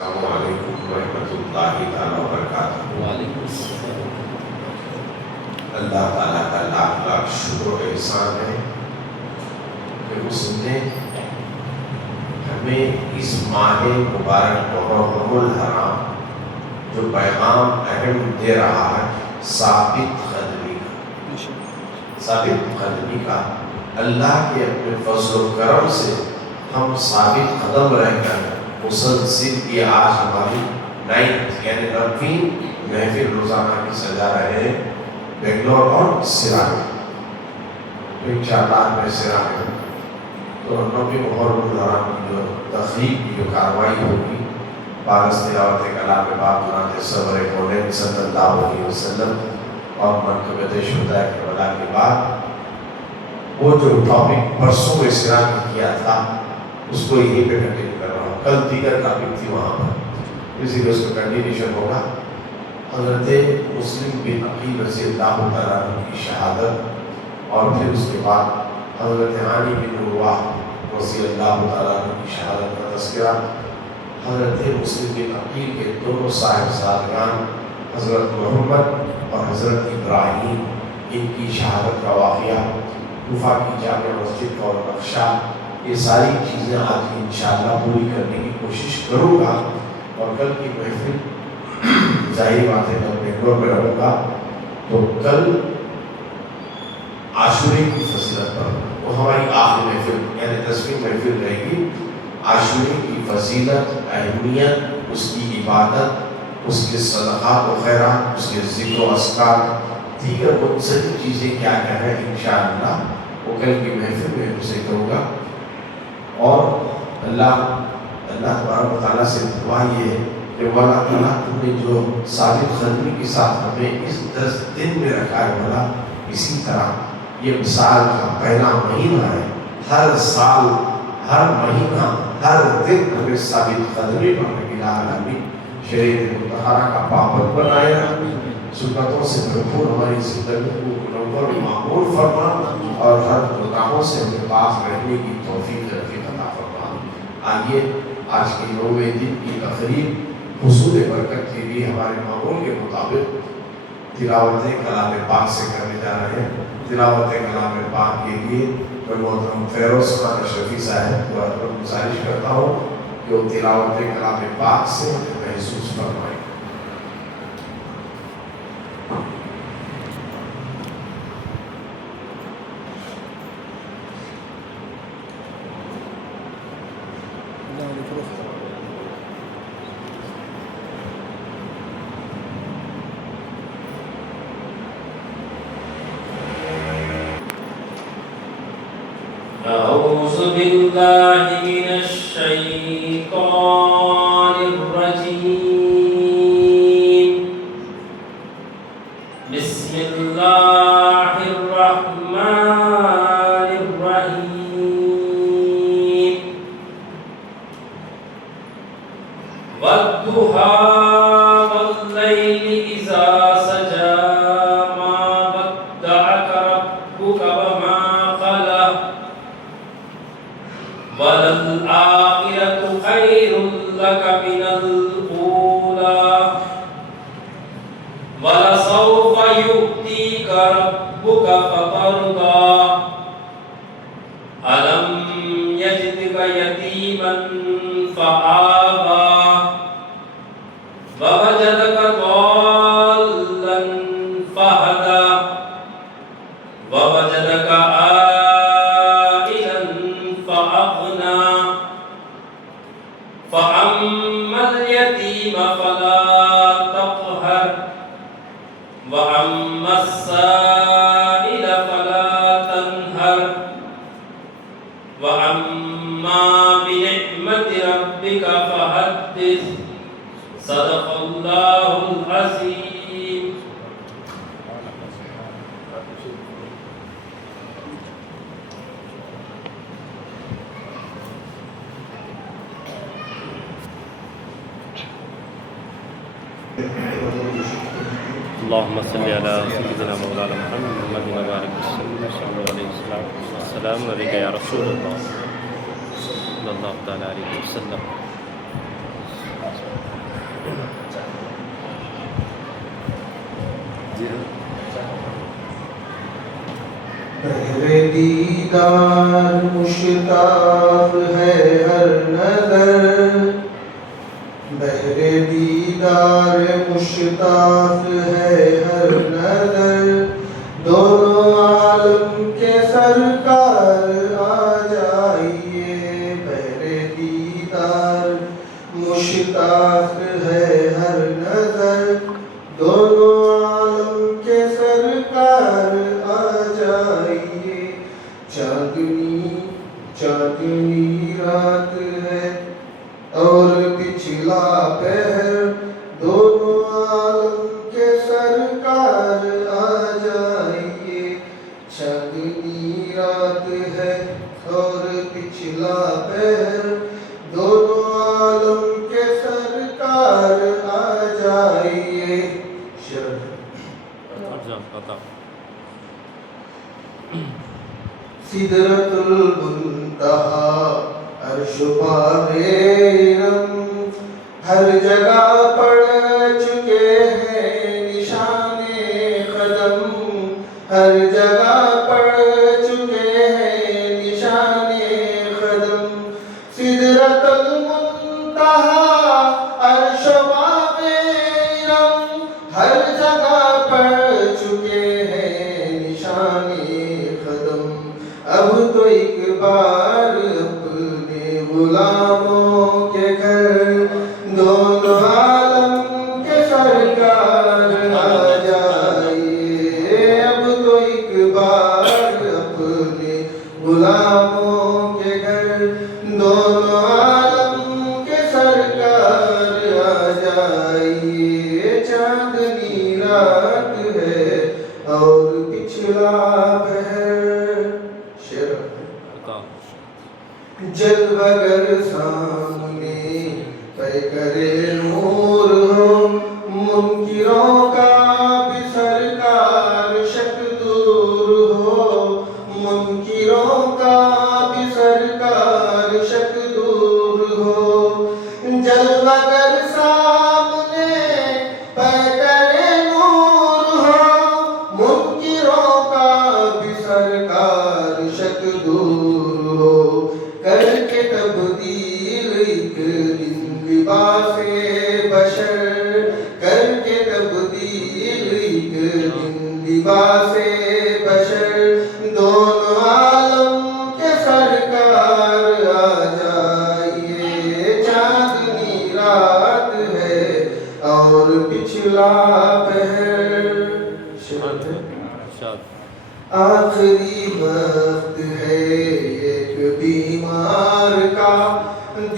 السلام علیکم ورحمۃ اللہ تعالیٰ وبرکاتہ۔ وعلیکم السلام۔ اللہ تعالیٰ کا لاکھ لاکھ شکر و احسان ہے کہ اس نے ہمیں اس ماہ مبارک محرم الحرام جو پیغام اہم دے رہا ہے ثابت قدمی کا اللہ کے اپنے فضل و کرم سے ہم ثابت قدم رہ کر مسلسل کی آج ہماری 9th یعنی 9ویں محفل روزانہ کی سجا رہے ہیں بنگلور اور سرا میں۔ تو انشاءاللہ میں سرا میں تو 9ویں محرم الحرام کی جو تقریب کی جو کاروائی ہوگی پارس تلاوت کلام پاک جناب سرور کونین صلی اللہ علیہ وسلم اور منقبت شہداء کربلا کے بعد وہ جو ٹاپک پرسوں میں سرا میں کیا تھا اس کو یہیں پہ کنٹینیو کر رہا ہوں۔ کل دیگر ٹاپک تھی وہاں پر، اسی لیے اس کا کنٹینیوشن ہوگا۔ حضرت مسلم بن عقیل رضی اللہ تعالیٰ عنہ کی شہادت اور پھر اس کے بعد حضرت عانی بن عروہ رضی اللہ تعالیٰ عنہ کی شہادت کا تذکرہ، حضرت مسلم بن عقیل کے دونوں صاحبزادگان حضرت محمد اور حضرت ابراہیم ان کی شہادت کا واقعہ، کوفہ کی جامع مسجد کا نقشہ، یہ ساری چیزیں آج انشاءاللہ پوری کرنے کی کوشش کروں گا۔ اور کل کی محفل ظاہر بات ہے کل بنگلور میں رہوں گا، تو کل عاشورے کی فضیلت پر وہ ہماری آخری محفل یعنی 10ویں محفل رہے گی۔ عاشورے کی فضیلت، اہمیت، اس کی عبادت، اس کے صدقات و خیرات، اس کے ذکر و اذکار، دیگر بہت ساری چیزیں کیا کیا ہیں انشاءاللہ وہ کل کی محفل میں اسے کروں گا۔ اور اللہ تبارک و تعالیٰ سے دعا یہ ہے کہ مولا تعالیٰ تم نے جو ثابت قدمی کے ساتھ ہمیں اس 10 دن میں رکھا ہے، مولا اسی طرح یہ سال کا پہلا مہینہ ہے، ہر سال، ہر مہینہ، ہر دن ہمیں ثابت قدمی پر الہ العالمین شریعت مطہرہ کا پابند بنائے رکھیں، سنتوں سے بھرپور ہماری زندگی کو منور و معمور فرما اور ہر گناہوں سے ہمیں پاک رہنے کی توفیق عطا فرما۔ آئیے آج کے 9ویں دن کی تقریب حصول برکت کے لیے ہمارے معمول کے مطابق تلاوت کلام پاک سے کرنے جا رہے ہیں۔ تلاوت کلام پاک کے لیے میں محترم فیروز خان اشرفی صاحب کو گزارش کرتا ہوں کہ وہ تلاوت کلام پاک سے محسوس فرمائیں۔ أعوذ بالله من الشيطان الرجيم بسم الله الرحمن الرحيم والضحى والليل إذا سجى ما ودعك ربك وما قلى وللآخرة خير لك من الأولى ولسوف يؤتيك ربك فترضى ألم يجدك يتيما فآوى ووجدك ضالا فهدى ووجدك فأما اليتيم فلا تقهر وأما السائل فلا تنهر وأما بنعمة ربك فحدث صدق الله العظيم۔ اللهم صل على سيدنا مولانا محمد وبارك وسلم صلى الله عليه وسلم السلام عليك يا رسول الله صلى الله تعالى عليه وسلم۔ دیدار مشتاق ہے ہر نظر، بہر دیدار مشتاق ہے ہر نظر، دونوں عالم کے سرکار آ جائیے، بہر دیدار مشتاق ہے ہر نظر، دونوں عالم کے سرکار آ جائیے، چاندنی رات ہے اور پچھلا پہر، دونوں عالم کے سرکار آ جائیے، چاندنی رات ہے اور پچھلا پہر، دونوں عالم کے سرکار آ جائیے۔ سدرۃ المنتہا عرش باب علم، ہر جگہ پڑ چکے ہیں نشان قدم، ہر جگہ پڑ چکے ہیں نشان قدم، سدرۃ المنتہا عرش باب علم، ہر جگہ پڑ چکے ہیں نشان قدم، اب تو ایک بار اپنے غلاموں کے گھر دونوں عالم کے سرکار آ جائیے، اب تو ایک بار اپنے غلاموں کے گھر دونوں عالم کے سرکار آ جائیے، چاندنی رات ہے اور پچھلا پہر، جلوہ گر سامنے پیکرِ نور ہو، منکروں کا بھی سرکار شک دور ہو، منکروں کا بھی سرکار شک دور ہو، جلوہ گر سامنے پیکرِ نور ہو، منکروں کا بھی سرکار شک دور ہو، کر کے تبدیل ایک دن لباس بشر، کر کے تبدیل ایک دن لباس بشر، دونوں عالم کے سرکار آ جائیے، چاندنی رات ہے اور پچھلا پہر، آخری وقت ہے ایک بیمار کا،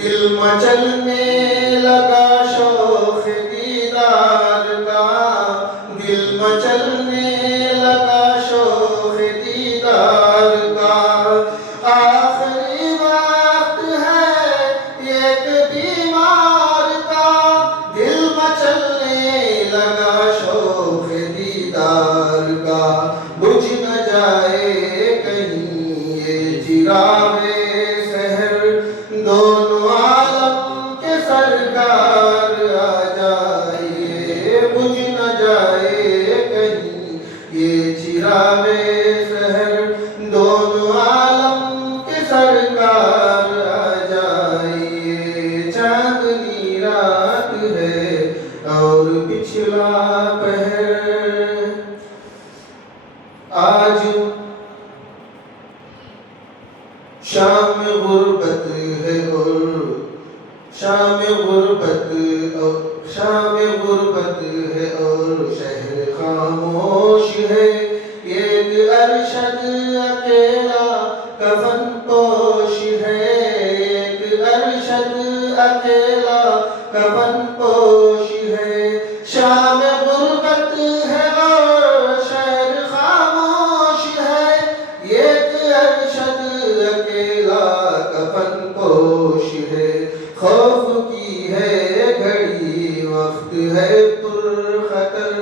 دل مچلنے لگا شوق دیدار کا، دل مچلنے لگا شوق دیدار کا، آخری وقت ہے ایک بیمار کا، دل مچلنے لگا شوق دیدار کا، بجھ نہ جائے کہیں یہ چراغ سحر، دونوں عالم کے سرکار آ جائیے، بجھ نہ جائے کہیں یہ چراغ سحر، دونوں عالم کے سرکار آ جائیے، چاندنی رات ہے اور پچھلا پہر، آج شام غربت ہے اور شام غربت ہے اور شہر خاموش ہے، ایک ارشد اکیلا کفن پوش ہے، ایک ارشد اکیلا کفن پوش ہے، شام غربت ہے اور شہر خاموش ہے، ایک ارشد اکیلا کفن پوش ہے، خوف کی ہے گھڑی وقت ہے پر خطر،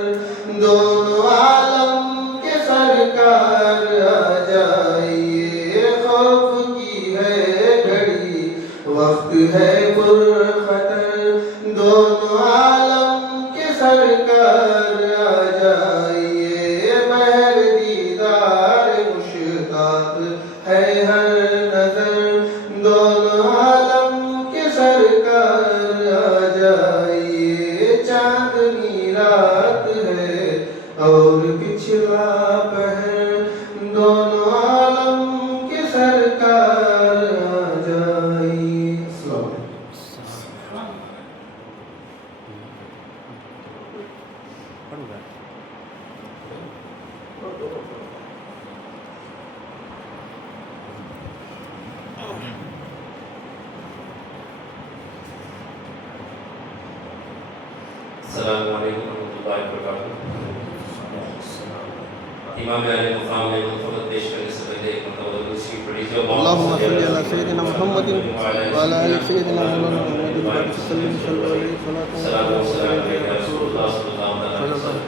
دونوں عالم کے سرکار آ جائیے، خوف کی ہے گھڑی وقت ہے پر خطر، دونوں عالم کے سرکار آ جائیے، بہر دیدار مشتاق ہے پڑھوں گا السلام علیکم ورحمۃ اللہ وبرکاتہ. امام علیہ مقام نے منتخب پیش کرنے سے پہلے ایک مرتبہ درود شریف پڑھی جو اللهم صل على سيدنا محمد وعلى ال سيدنا مولانا محمد وبارك وسلم صلى الله عليه السلام وسلم. علیکم رسول اللہ صلی اللہ علیہ وسلم.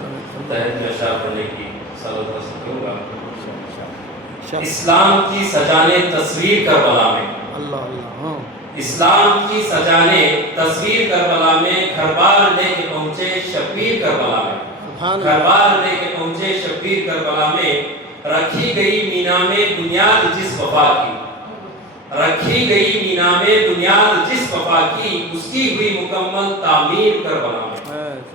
تحت میں اشعار پڑھنے کی سعادت حاصل کروں گا. اسلام کی سجانے تصویر کربلا میں اللہ اللہ ہاں اسلام کی سجانے تصویر کربلا میں گھر بار لے کے پہنچے شبیر کربلا میں گھر بار لے کے پہنچے شبیر کربلا میں رکھی گئی مینا میں بنیاد جس وفا کی رکھی گئی مینا میں بنیاد جس وفا کی اس کی ہوئی مکمل تعمیر کربلا میں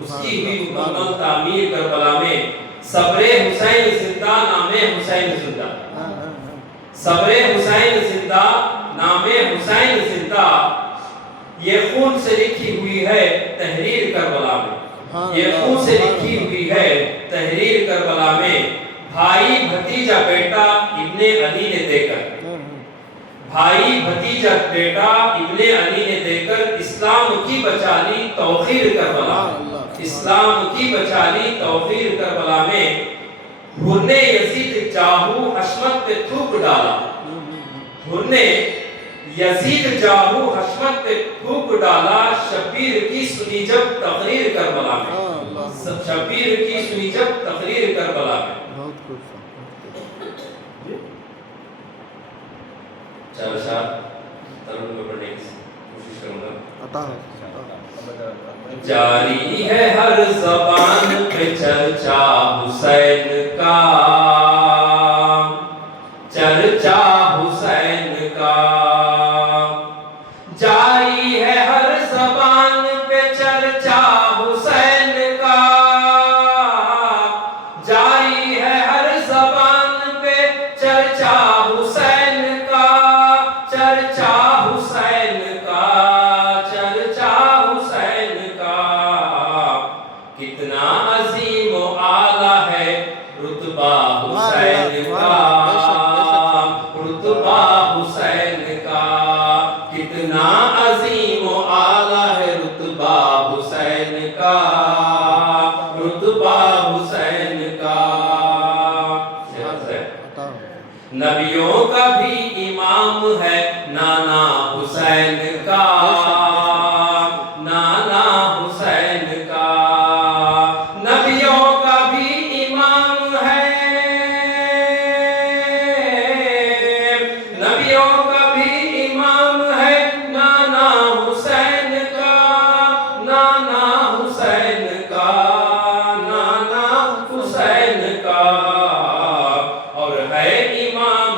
اس کی ہوئی مکمل تعمیر کربلا میں صبر حسین زندہ نام حسین زندہ صبر حسین زندہ نام حسین زندہ یہ خون سے لکھی ہوئی ہے تحریر کربلا میں یہ خون سے لکھی ہوئی ہے تحریر کربلا میں بھائی بھتیجا بیٹا ابن علی نے دے کر بھائی بھتیجا بیٹا ابن علی نے دے کر اسلام کی بچا لی توقیر کربلا اسلام کی بچا لی توقیر کربلا میں حر نے یزید جاہو حشمت پہ تھوک ڈالا حر نے یزید جاہو حشمت پہ تھوک ڈالا شبیر کی سنی جب تقریر کربلا میں شبیر کی سنی جب تقریر کربلا میں چار اشعار ترنم میں پڑھنے کی کوشش کروں گا. جاری ہے ہر زبان پہ چرچا حسین کا چرچا حسین کا جاری ہے ہر زبان پہ چرچا حسین کا جاری ہے ہر زبان پہ چرچا حسین کا چرچا حسین کا چرچا حسین کا کتنا عظیم و اعلیٰ ہے رتبہ حسین کا رتبہ حسین کا کتنا عظیم و اعلیٰ ہے رتبہ حسین کا رتبہ حسین کا. نبیوں کا بھی امام ہے نانا حسین کا نانا حسین کا نبیوں کا بھی امام ہے نبیوں کا بھی امام ہے نانا حسین کا نانا حسین کا نانا حسین کا اور ہے امام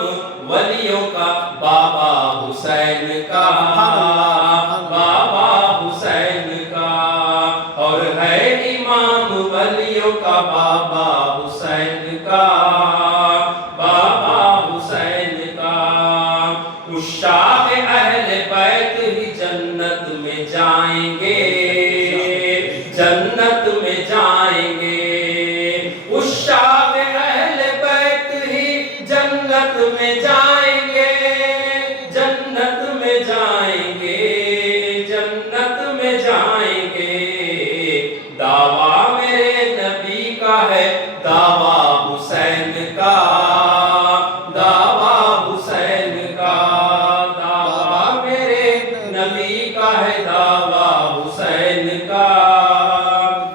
ولیوں کا بابا حسین کا بابا حسین کا اور ہے امام ولیوں کا بابا حسین کا بابا حسین کا. عشاق اہل بیت ہی جنت میں جائیں گے جنت میں جائیں گے عشاق اہل بیت ہی جنت میں جائیں گے جنت میں جائیں گے جنت میں جائیں گے. دعویٰ میرے نبی کا ہے دعویٰ حسین کا دعویٰ حسین کا دعویٰ میرے نبی کا ہے دعویٰ حسین کا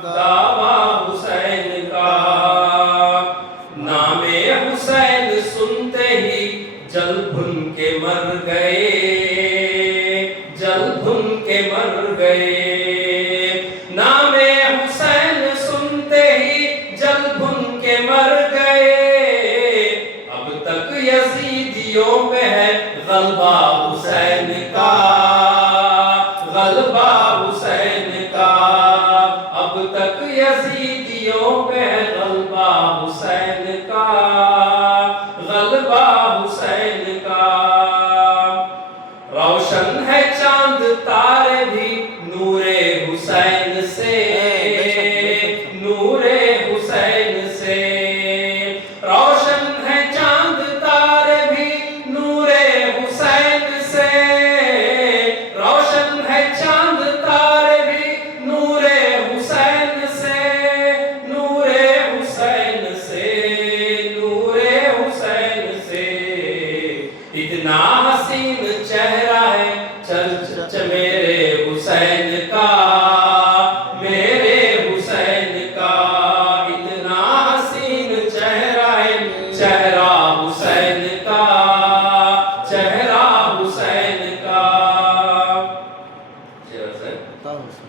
دعویٰ حسین کا. نام حسین سنتے ہی جل بھن کے مر گئے جل بھن کے مر گئے. نام حسین سنتے ہی جل بھن کے مر گئے. اب تک یزیدیوں پہ ہے غلبہ حسین کا غلبہ حسین کا. اب تک یزیدیوں پہ ہے غلبہ حسین کا غلبہ حسین کا. روشن ہے چاند تارے بھی نور حسین سے نور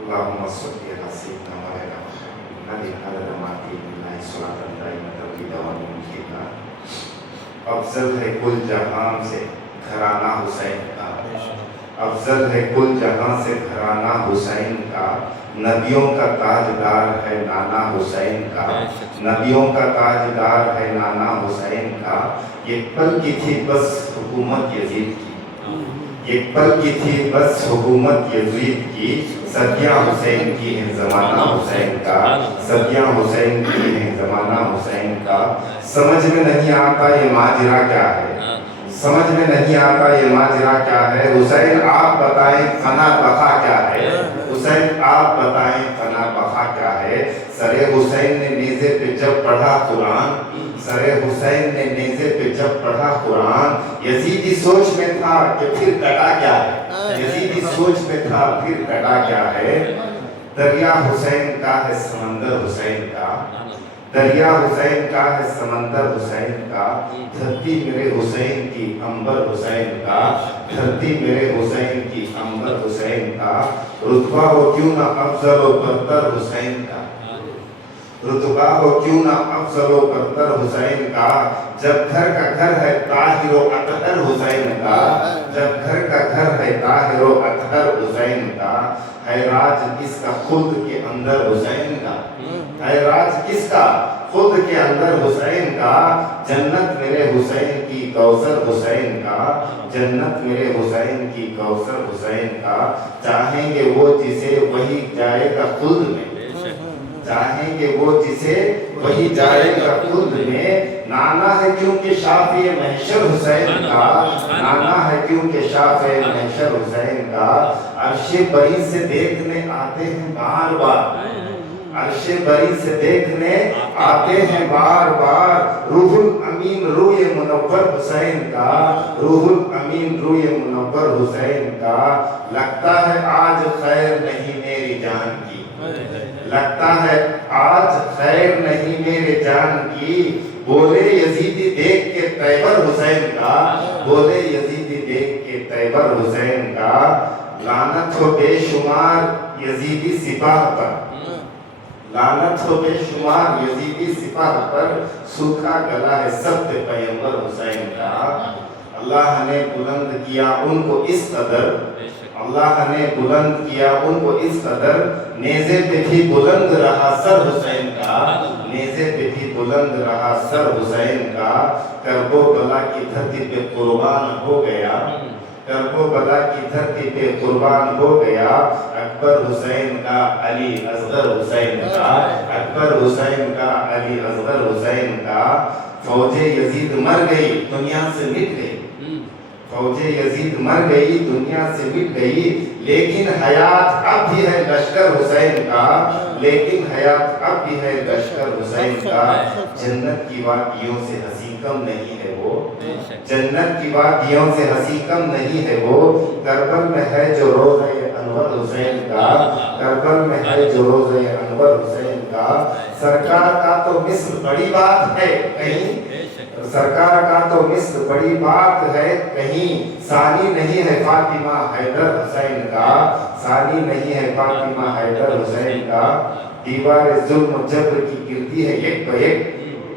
اللهم صل على سيدنا مولانا محمد عدد ما فيه من صلاة دائمة بدوام ملكنا. افضل ہے کل جہاں سے گھرانہ حسین کا، افضل ہے کل جہاں سے گھرانہ حسین کا. نبیوں کا تاجدار ہے نانا حسین کا، نبیوں کا تاجدار ہے نانا حسین کا. یہ پل کی تھی بس حکومت یزید کی، یہ پل کی تھی بس حکومت یزید کی. صدیاں حسین کی ہیں زمانہ حسین کا، صدیاں حسین کی ہیں زمانہ حسین کا. سمجھ میں نہیں آتا یہ ماجرا کیا ہے، سمجھ میں نہیں آتا یہ ماجرا کیا ہے. حسین آپ بتائیں فنا بقا کیا ہے، حسین آپ بتائیں فنا بقا کیا ہے. سر حسین نے نیزے پہ جب پڑھا قرآن، سر حسین نے نیزے پہ جب پڑھا قرآن. یزیدی سوچ میں تھا کہ پھر کٹا کیا ہے، یزیدی سوچ میں تھا پھر کٹا کیا ہے. دریا حسین کا ہے سمندر حسین کا، دریا حسین کا ہے سمندر حسین کا. دھرتی میرے حسین کی عنبر حسین کا، دھرتی میرے حسین کی عنبر حسین کا. رتبہ ہو کیوں نہ افضل و برتر حسین کا، رتبہ ہو کیوں نہ افضل و برتر حسین کا. جب گھر کا گھر ہے طاہر و اطہر حسین کا، جب گھر کا گھر ہے طاہر و اطہر حسین کا. ہے راج کس کا خود کے اندر حسین کا، ہے راج کس کا خود کے اندر حسین کا. جنت میرے حسین کی کوثر حسین کا، جنت میرے حسین کی کوثر حسین کا. چاہیں گے وہ جسے وہی جائے گا خلد میں، چاہیں گے وہ جسے وہی جائے گا خلد میں. نانا ہے کیونکہ شافع محشر حسین کا، نانا ہے کیونکہ شافع محشر حسین کا. عرش بری سے دیکھنے آتے ہیں بار بار، عرش بری سے دیکھنے آتے ہیں بار بار. روح الامین روح منور حسین کا، روح الامین روح منور حسین کا. لگتا ہے آج خیر نہیں میری جان کی، لگتا ہے آج خیر نہیں میرے جان کی. بولے یزیدی دیکھ کے تیبر حسین کا، بولے یزیدی دیکھ کے تیبر حسین کا. لعنت ہو بے شمار یزیدی سپاہ پر، لعنت ہو بے شمار یزیدی سپاہ پر. سوکھا گلا ہے سبت پیغمبر حسین کا. اللہ نے بلند کیا ان کو اس قدر، اللہ نے بلند کیا ان کو اس قدر. نیزے پہ بھی بلند رہا سر حسین کا، نیزے پہ بھی بلند رہا سر حسین کا. کربو بلا کی دھرتی پہ قربان ہو گیا، کربو بلا کی دھرتی پہ قربان ہو گیا. اکبر حسین کا علی اصغر حسین کا، اکبر حسین کا علی اصغر حسین کا. فوج یزید مر گئی دنیا سے مٹ گئی، فوج یزید مر گئی دنیا سے مٹ گئی. لیکن حیات اب بھی ہے لشکر حسین کا، لیکن حیات اب بھی ہے لشکر حسین کا. جنت کی وادیوں سے ہنسی کم نہیں ہے وہ، جنت کی وادیوں سے ہنسی کم نہیں ہے وہ. کربل میں ہے جو روضہ انور حسین کا، کربل میں ہے جو روضہ انور حسین کا. سرکار کا تو مصر بڑی بات ہے کہیں، سرکار کا تو مصر بڑی بات ہے کہیں. ثانی نہیں ہے فاطمہ حیدر حسین کا، ثانی نہیں ہے فاطمہ حیدر حسین کا. دیوار ظلم و جبر کی گرتی ہے ایک بہ ایک،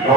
9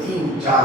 3-4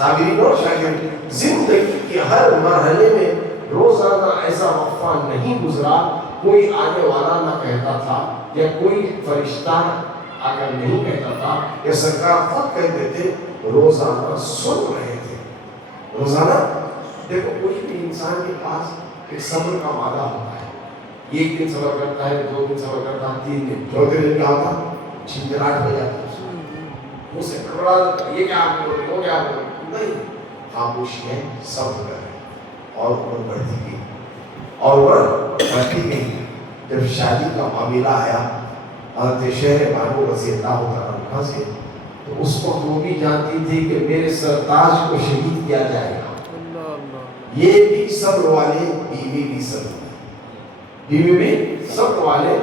صابرین اور شاکرین، زندگی کے ہر مرحلے میں روزانہ ایسا وقفہ نہیں گزرا کوئی آنے والا نہ کہتا تھا یا کوئی فرشتہ آ کر نہیں کہتا تھا، یا سرکار خود کہتے تھے، روزانہ سن رہے تھے۔ روزانہ دیکھو کوئی بھی انسان کے پاس ایک صبر کا وعدہ ہوتا ہے، ایک دن صبر کرتا ہے، 2 دن صبر کرتا ہے، 3 دن، چوتھے دن کیا ہوتا چھنجھلاہٹ ہو جاتی ہے، منہ سے کڑوڑا دیتا ہے، یہ کیا آپ بول رہے، وہ کیا بول رہے، نہیں، خاموشی ہے، صبر کر رہے، اور عمر بڑھتی گئی اور عمر بڑھتی گئی۔ جب شادی کا معاملہ آیا حضرت شہر بانو رضی اللہ عنہ سے، تو اس کو وہ بھی جانتی تھی کہ میرے سرتاج کو شہید کیا جائے گا، یہ بھی صبر والے، بیوی بھی صبر والے، بیوی بھی صبر والے،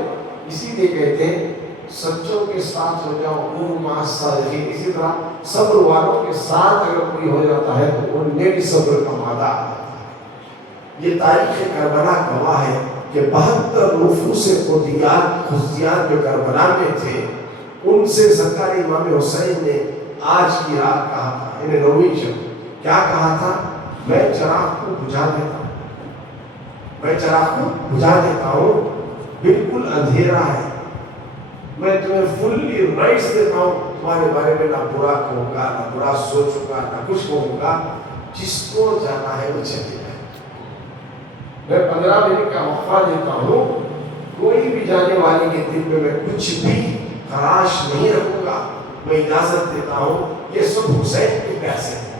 اسی لیے کہتے ہیں سچوں کے ساتھ ہو جاؤ ان مع الصادقین، اسی طرح صبر والوں کے ساتھ اگر کوئی ہو جاتا ہے تو ان میں بھی صبر کا مادہ آتا ہے۔ یہ تاریخ کربلا گواہ ہے کہ 72 نفوس خزیات جو کربلا میں تھے، ان سے سرکار امام حسین نے آج کی رات کہا تھا، انہیں نویں شب کیا کہا تھا، میں چراغ کو بجھا دیتا ہوں، میں چراغ کو بجھا دیتا ہوں، بالکل اندھیرا ہے، میں تمہیں فلی رائٹس دیتا ہوں، تمہارے بارے میں نہ برا کہوں گا، نہ برا سوچوں گا، نہ کچھ کہوں گا، جس کو جانا ہے وہ چلے جائے۔ میں 15 منٹ کا وقفہ دیتا ہوں، کوئی بھی جانے والے کے دل میں کچھ بھی خراش نہیں رکھوں گا، میں اجازت دیتا ہوں۔ یہ سب حسین کے پیاسے ہیں،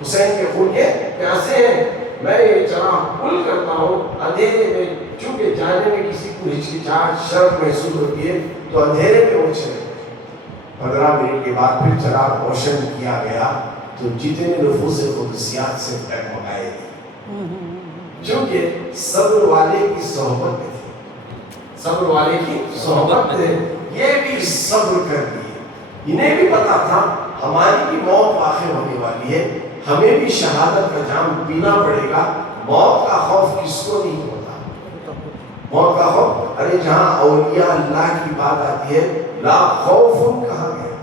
حسین کے خون کے پیاسے ہیں، میں یہ چراغ پل کرتا ہوں اندھیرے میں، چونکہ جانے میں کسی کو ہچکچاہٹ شرم محسوس ہوتی ہے تو اندھیرے میں وہ چلے۔ 15 منٹ کے بعد پھر چراغ روشن کیا گیا تو جتنے نفوس قدسیات سے ڈگمگائے گئے، چونکہ صبر والے کی صحبت میں تھے، صبر والے کی صحبت میں یہ بھی صبر کر دیے۔ انہیں بھی پتا تھا ہماری بھی موت واقع ہونے والی ہے، ہمیں بھی شہادت کا جام پینا پڑے گا، موت کا خوف کس کو نہیں ہوتا، موت کا خوف، ارے جہاں اولیاء اللہ کی بات آتی ہے لا خوف کہا گیا،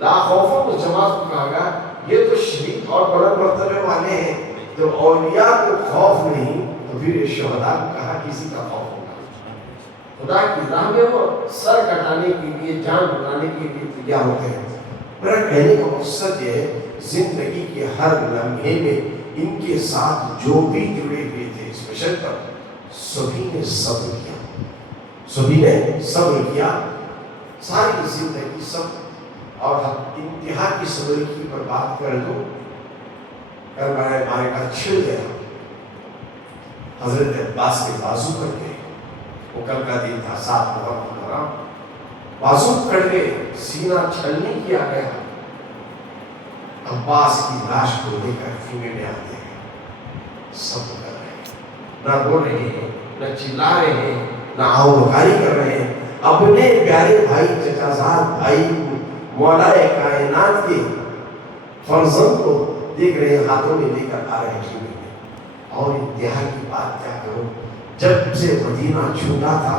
لا خوف اس جماعت کو کہا گیا، یہ تو شہید اور بلند مرتبے والے ہیں، تو اولیاء کو خوف نہیں تو پھر شہداء کو کہا کسی کا خوف ہوگا۔ خدا کی راہ میں وہ سر کٹانے کے لیے، جان بچانے کے لیے تیار ہوتے ہیں۔ میرا کہنے کا مقصد یہ ہے زندگی کے ہر لمحے میں ان کے ساتھ جو بھی جڑے ہوئے تھے اسپیشل پر سبھی نے صبر کیا، سبھی نے صبر کیا، ساری زندگی صبر، اور انتہا کی صبر کی پر بات کر دو، کربلا معرکہ چھڑ گیا، حضرت عباس کے بازو کٹ گئے، وہ کل کا دن تھا 7 محرم، بازو کٹ گئے، سینہ چھلنی کیا گیا، عباس کی لاش کو لے کر خیمے میں آتے ہیں، صبر کر رہے ہیں، نہ رو رہے ہیں، نہ چلا رہے ہیں، نہ آہوکاری کر رہے ہیں، اپنے پیارے بھائی چچا زاد بھائی مولا کائنات کے فرزند کو دیکھ رہے ہیں، ہاتھوں میں لے کر آ رہے ہیں خیمے میں۔ اور انتہا کی بات کیا کرو، جب سے مدینہ چھوٹا تھا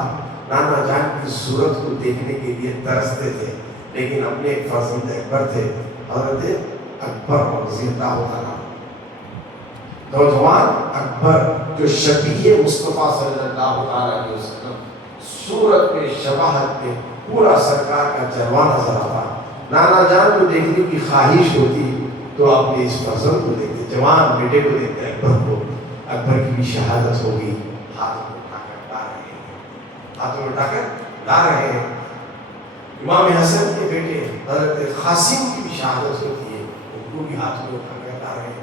نانا جان کی صورت کو دیکھنے کے لیے ترستے تھے، لیکن اپنے ایک فرزند اکبر تھے، حضرت اکبر رضی اللہ عنہ، نوجوان اکبر جو شبیہ مصطفیٰ صلی اللہ علیہ وسلم، صورت میں شباہت میں پورا سرکار کا جلوہ نظر آتا، نانا جان کو دیکھنے کی خواہش ہوتی تو اپنے اس فرزند کو دیکھتے، جوان بیٹے کو دیکھتے اکبر کو، اکبر کی بھی شہادت ہو گئی، ہاتھوں میں اٹھا کر لا رہے ہیں، ہاتھوں میں اٹھا کر لا رہے ہیں۔ امام حسن کے بیٹے حضرت قاسم کی بھی شہادت ہوتی ہے، ان کو بھی ہاتھوں میں اٹھا کر لا رہے ہیں۔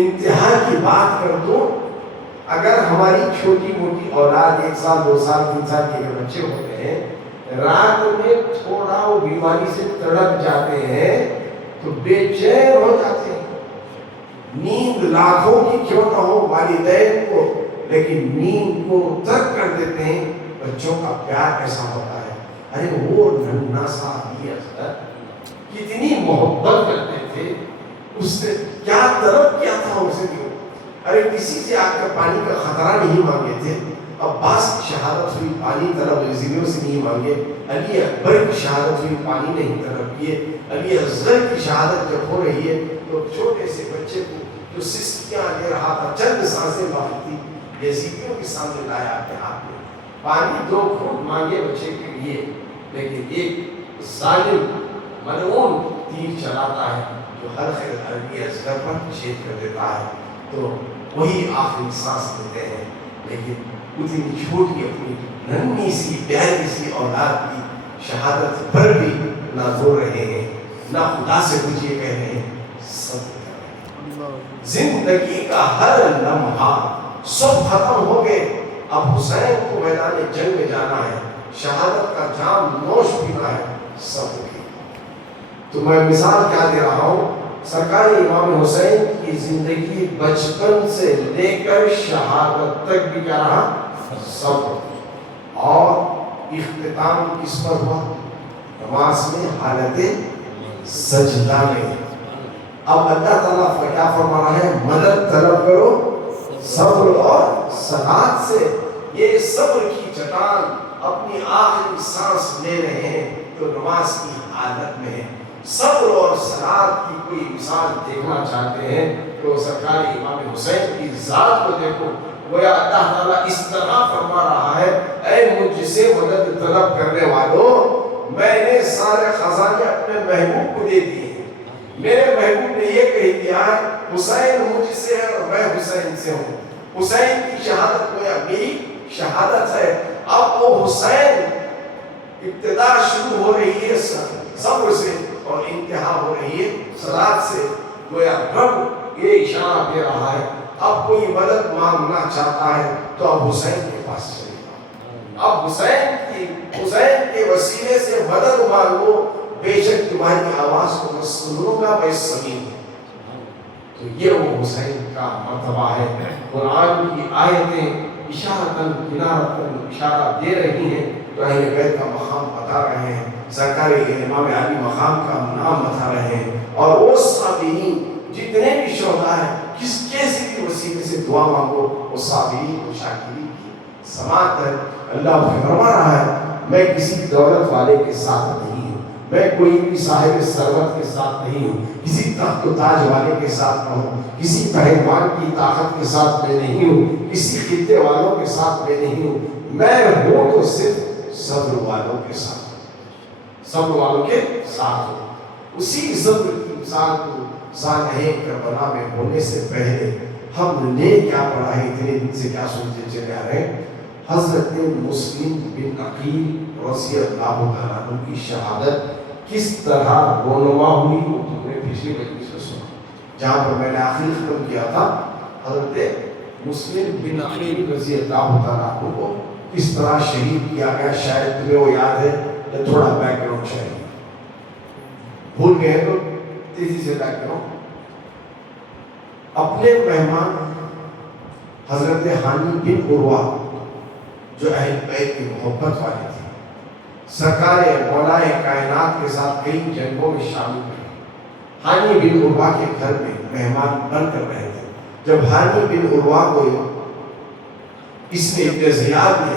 انتہا کی بات کر دو، اگر ہماری چھوٹی موٹی اولاد 1 سال 2 سال 3 سال کے بچے ہوتے ہیں، رات میں تھوڑا وہ بیماری سے تڑپ جاتے ہیں تو بے چین ہو جاتے ہیں، نیند لاکھوں کی کیوں نہ ہو والدین کو، لیکن نیند کو ترک کر دیتے ہیں۔ بچوں کا پیار ایسا ہوتا ہے، ارے وہ ننھا سا بھی اصغر کتنی محبت کرتے تھے، اس نے کیا طلب کیا تھا اسے، ارے کسی سے آ کر پانی کا خطرہ نہیں مانگے تھے، عباس کی شہادت ہوئی پانی طلب عزیزیوں سے نہیں مانگے، علی اکبر کی شہادت ہوئی پانی نہیں طلب کیے، علی اصغر کی شہادت جب ہو رہی ہے تو چھوٹے سے بچے کو جو سسکیاں لے رہا تھا، چند سانسیں باقی تھی، یزیدیوں کے سامنے لایا اپنے ہاتھ میں، پانی 2 گھونٹ مانگے بچے کے لیے، لیکن ایک ظالم ملعون تیر چلاتا ہے جو ہر خیر علی اصغر پر چھید کر دیتا ہے، تو وہی آخری سانس لیتے ہیں، لیکن اتنی چھوٹی اپنی ننھی سی پیاری سی اولاد کی شہادت پر بھی نہ رو رہے ہیں، نہ خدا سے کچھ یہ کہہ رہے ہیں، صبر کر رہے ہیں۔ زندگی کا ہر لمحہ سب ختم ہو گئے، اب حسین کو میدان جنگ میں جانا ہے، شہادت کا جام نوش پینا ہے، صبر کی۔ تو میں مثال کیا دے رہا ہوں، سرکار امام حسین کی زندگی بچپن سے لے کر شہادت تک بھی کیا رہا؟ صبر، اور اختتام کس پر ہوا؟ نماز میں حالت سجدہ میں۔ اب اللہ تعالیٰ کیا فرما رہا ہے؟ مدد طلب کرو صبر اور صلات سے۔ یہ صبر کی چٹان اپنی آخری سانس لے رہے ہیں تو نماز کی حالت میں ہے۔ صبر اور صلات کی کوئی مثال دیکھنا چاہتے ہیں تو سرکار امام حسین کی ذات کو دیکھو، گویا اللہ تعالیٰ اس طرح فرما رہا ہے، اے مجھ سے مدد طلب کرنے والوں، میں نے سارے خزانے اپنے محبوب کو دے دیے ہیں۔ میرے محبوب نے یہ کہہ دیا ہے حسین مجھ سے ہے اور میں حسین سے ہوں، حسین کی شہادت گویا میری شہادت ہے۔ اب وہ حسین ابتدا شروع ہو رہی ہے صبر سے اور انتہا ہو رہی ہے صلات سے، گویا رب یہ اشارہ دے رہا ہے اب کوئی مدد مانگنا چاہتا ہے تو اب حسین کے پاس چلے گا، اب حسین کے وسیلے سے مدد مانگو، بے شک تمہاری آواز کو میں سنوں گا، میں سمیں گا۔ تو یہ وہ حسین کا مرتبہ ہے۔ قرآن کی آیتیں اشارتاً کنارتاً اشارہ دے رہی ہیں تو اہل بیت کا مقام بتا رہے ہیں، سرکار امام علی مقام کا نام بتا رہے ہیں، اور وہ صابرین جتنے بھی شہداء ہیں کسی بھی وسیلے سے دعا مانگو، وہ صابرین و شاکرین کی سماعت ہے۔ اللہ فرما رہا ہے میں کسی دولت والے کے ساتھ نہیں ہوں، میں کوئی بھی صاحب ثروت کے ساتھ نہیں ہوں، کسی تخت و تاج والے کے ساتھ نہ ہوں، کسی پہلوان کی طاقت کے ساتھ میں نہیں ہوں، کسی خطے والوں کے ساتھ میں نہیں ہوں، میں ہوں تو صرف صبر والوں کے ساتھ، صبر والوں کے ساتھ ہوں۔ اسی صبر کی مثال کو سانحہ کربلا میں ہونے سے پہلے ہم نے کیا پڑھا ہے، اتنے دن سے کیا سنتے چلے آ رہے ہیں؟ حضرت مسلم بن عقیل رضی اللہ تعالیٰ عنہ کی شہادت کس طرح رونما ہوئی وہ تم نے پچھلی مجلس میں سنا، جہاں پر میں نے آخری ختم کیا تھا حضرت مسلم بن عقیل رضی اللہ تعالیٰ عنہ کو کس طرح شہید کیا گیا۔ شاید تمہیں وہ یاد ہے یا تھوڑا بیک گراؤنڈ چاہیے، بھول گئے تو تیزی سے بیک گراؤنڈ۔ اپنے مہمان حضرت ہانی بن عروہ جو اہل بیت کی محبت والے تھے، سرکار مولائے کائنات کے ساتھ کئی جنگوں میں شامل ہوئے، ہانی بن عروہ کے گھر میں مہمان بن کر رہے تھے۔ جب ہانی بن عروہ کو اس نے ابن زیاد نے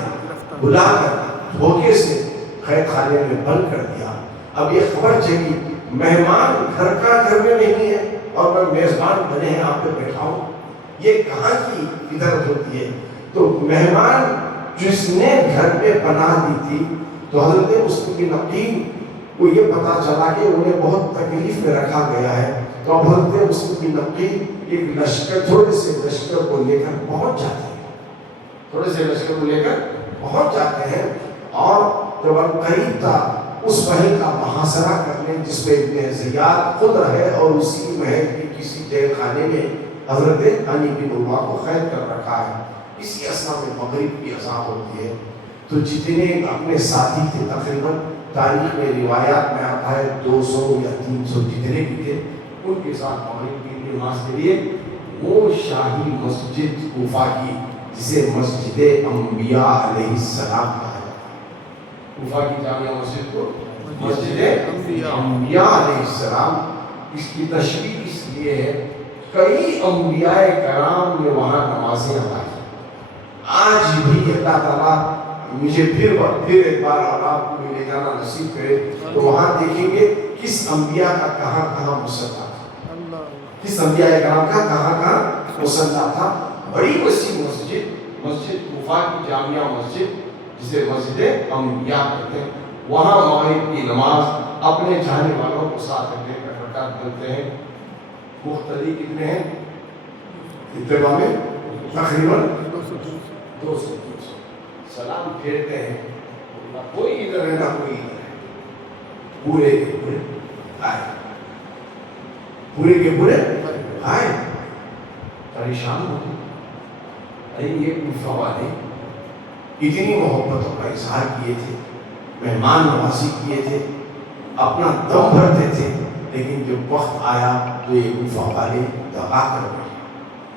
بلا کر دھوکے سے قید خانے میں بند کر دیا، اب یہ خبر چلی مہمان گھر کا گھر میں نہیں ہے اور میں میزبان بنے ہیں آپ پہ بیٹھا ہوں، یہ کہاں کی فطرت ہوتی ہے؟ تو مہمان جس نے گھر میں پناہ دی تھی تو حضرت مسلم بن عقیل کو یہ پتا چلا کہ انہیں بہت تکلیف میں رکھا گیا ہے، تو اب حضرت مسلم بن عقیل ایک لشکر تھوڑے سے لشکر کو لے کر پہنچ جاتے ہیں، تھوڑے سے لشکر کو لے کر پہنچ جاتے ہیں، اور جب قریب تھا اس محل کا محاصرہ کرنے جس پہ ابن زیاد خود رہے اور اسی محل کے کسی جیل خانے میں حضرت ہانی بن عروہ کو قید کر رکھا ہے۔ اسی اثناء میں مغرب کی اذان ہوتی ہے، تو جتنے اپنے ساتھی تھے تقریباً تاریخ میں روایات میں آتا ہے 200 یا 300 جتنے بھی تھے، ان کے ساتھ مغرب کی نماز کے لیے وہ شاہی مسجد کوفہ کی جسے مسجد انبیاء علیہ السلام کہا جاتا ہے، کوفہ کی جامع مسجد کو مسجد انبیاء علیہ السلام، اس کی تشریح اس لیے ہے کئی انبیاء کرام نے وہاں نمازیں ادا کی، آج بھی اللہ تعالیٰ مجھے پھر ایک بار اور آپ کو لے جانا نصیب کرے تو وہاں دیکھیں گے کس انبیاء کا کہاں کہاں مسلح تھا، کس انبیاء کرام کا کہاں کہاں مسلح تھا۔ بڑی وسیع مسجد کوفہ کی جامعہ مسجد جسے مسجد انبیاء کہتے ہیں، وہاں مغرب کی نماز اپنے جانے والوں کو ساتھ لے کر رکعت پڑھتے ہیں۔ مختلف کتنے ہیں اتباع میں؟ تقریباً 200 سلام پھیرتے ہیں، نہ کوئی ادھر ہے نہ کوئی ادھر ہے، پورے کے پورے آئے، پورے کے پورے آئے، پریشان ہوتے ارے یہ کوفہ والے اتنی محبتوں کا اظہار کیے تھے، مہمان نوازی کیے تھے، اپنا دم بھرتے تھے، لیکن جب وقت آیا تو یہ کوفہ والے دبا کر گئے،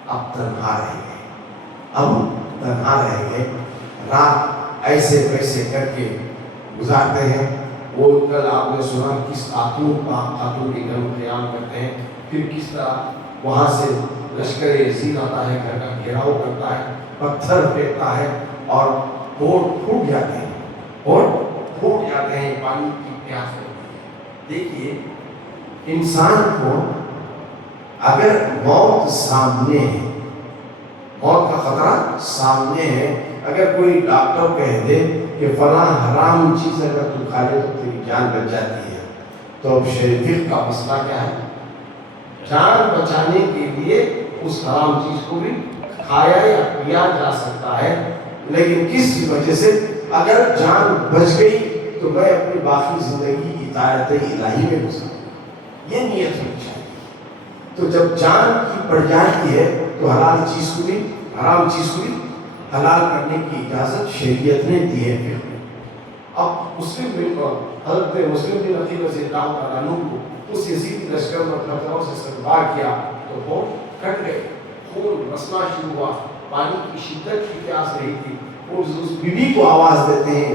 اب تنہا رہ گئے، رات ایسے ویسے کر کے گزارتے ہیں۔ وہ کل آپ نے سنا کس خاتون کے گھر قیام کرتے ہیں، پھر کس طرح وہاں سے لشکر یزید آتا ہے، گھر کا گھیراؤ کرتا ہے، پتھر پھینکتا ہے اور ہوٹ پھوٹ جاتے ہیں پانی کی پیاس میں۔ دیکھیے انسان کو اگر موت سامنے ہے، موت کا خطرہ سامنے ہے، اگر کوئی ڈاکٹر کہہ دے کہ فلاں حرام چیز اگر تو کھا لے تو تیری جان بچ جاتی ہے، تو اب شریعت کا مسئلہ کیا ہے؟ جان بچانے کے لیے اس حرام چیز کو بھی کھایا یا پیا جا سکتا ہے، لیکن کس وجہ سے اگر جان بچ گئی تو میں اپنی باقی زندگی اطاعت الہی میں گزاروں، یہ نیت ہونی چاہیے۔ تو جب جان کی پڑ جاتی ہے تو حلال چیز کو بھی حرام چیز کو بھی حلال کرنے کی اجازت شریعت نے دی ہے۔ پھر اب حضرت مسلم بن عقیل رضی اللہ عنہ کو اس یزید لشکر میں پتھروں سے سربار کیا تو وہ کٹ گئے، خون رسنا شروع ہوا، پانی کی شدت کی پیاس رہی تھی۔ اس بیوی کو آواز دیتے ہیں،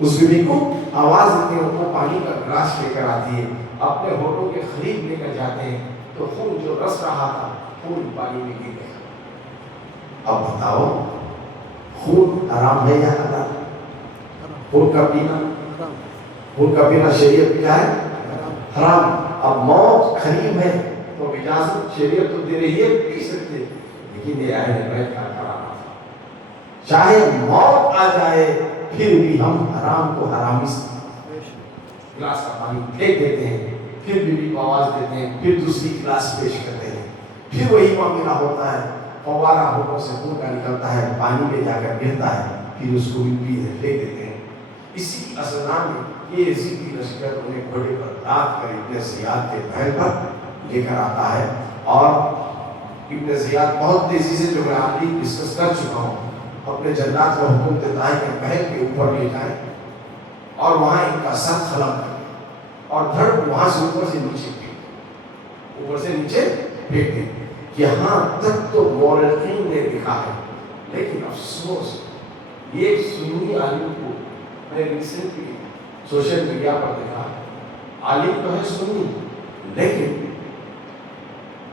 وہ پانی کا گلاس لے کر آتی ہے، اپنے ہونٹوں کے قریب لے کر جاتے ہیں تو خون جو رس رہا تھا خون پانی میں گر گیا۔ اب بتاؤ خون حرام ہے یا حلال؟ خون کا پینا شریعت کیا ہے؟ حرام۔ اب موت قریب ہے تو اجازت شریعت تو دے رہی ہے، پی سکتے، لیکن یہ اہل بیت کا کرانا تھا، چاہے موت آ جائے پھر بھی ہم حرام کو حرامی سے گلاس کا پانی پھینک دیتے ہیں، پھر بیوی کو آواز دیتے ہیں، پھر دوسری گلاس پیش کرتے ہیں، پھر وہی معاملہ ہوتا ہے، فوارہ ہونٹوں سے خون کا نکلتا ہے، پانی میں جا کر گرتا ہے، پھر اس کو بھی پھینک دیتے ہیں۔ اسی اثنا میں یہ یزیدی لشکر انہیں گھوڑے پر لاد کر ابن زیاد کے محل پر لے کر آتا ہے، اور ابن زیاد بہت تیزی سے جو میں آخری ڈسکس کر چکا ہوں، اپنے جنات کو حکم دیتا ہے کہ محل کے اوپر لے جائیں اور وہاں ان کا سر خلم کریں اور دھڑ وہاں سے اوپر سے نیچے پھینک دیں۔ یہاں تک تو مورخین نے لکھا ہے، لیکن افسوس یہ سنی عالم کو میں ریسنٹلی سوشل میڈیا پر دیکھا، عالم تو ہے سنی، لیکن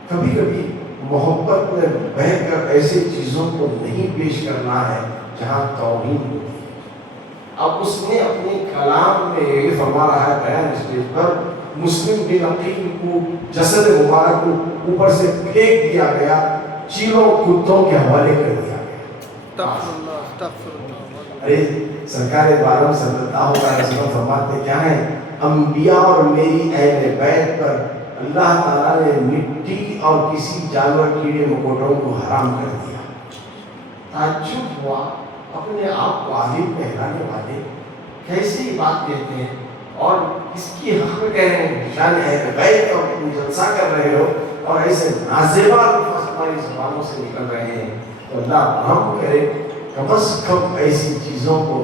کبھی کبھی محبت میں بہ کر ایسے چیزوں کو نہیں پیش کرنا ہے جہاں توہین ہوتی ہے۔ اب اس نے اپنے کلام میں یہ فرما رہا ہے بیان اسٹیج پر، مسلم بن عقیل کو جسد مبارک کو اوپر سے پھینک دیا گیا، چیلوں کتوں کے حوالے کر دیا گیا۔ ارے سرکار عالم صلی اللہ علیہ وسلم فرماتے کیا ہیں؟ انبیاء اور میری اہل بیت پر اللہ تعالیٰ نے مٹی اور کسی جانور کیڑے مکوڑوں کو حرام کر دیا۔ تعجب ہوا، اپنے آپ کو عالم کہلانے والے کیسی بات کہتے ہیں اور اس کی حق میں کہہ رہے ہیں، شان اہل بیت اور تم جلسہ کر رہے ہو اور ایسے نازیبا الفاظ ہماری زبانوں سے نکل رہے ہیں۔ تو اللہ رحم کرے، کم از کم ایسی چیزوں کو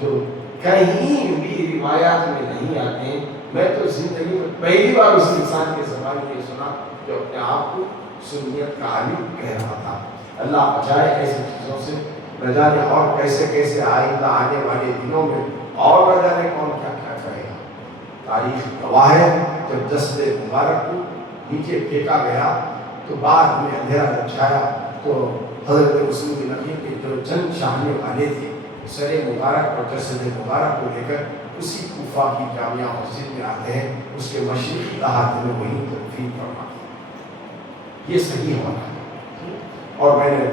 جو کہیں بھی روایات میں نہیں آتے ہیں، میں تو زندگی میں پہلی بار اس انسان کے زبان میں سنا جو اپنے آپ کو سنیت کا عالم کہہ رہا تھا۔ اللہ بچائے ایسی چیزوں سے، نہ جانے اور کیسے کیسے آئندہ آنے والے دنوں میں اور نہ جانے کون کیا کیا کرے گا۔ تاریخ گواہ ہے، جب جسد مبارک کو نیچے پھینکا گیا تو بعد میں اندھیرا جب چھایا تو حضرت مسلم بن عقیل کے جو چند چاہنے والے تھے سر مبارک اور جسد مبارک کو لے کر اسی کوفہ کی جامعہ مسجد میں آتے ہیں، اس کے مشرقی احاطے میں وہیں تدفین فرماتے ہیں۔ یہ صحیح ہونا ہے۔ اور میں نے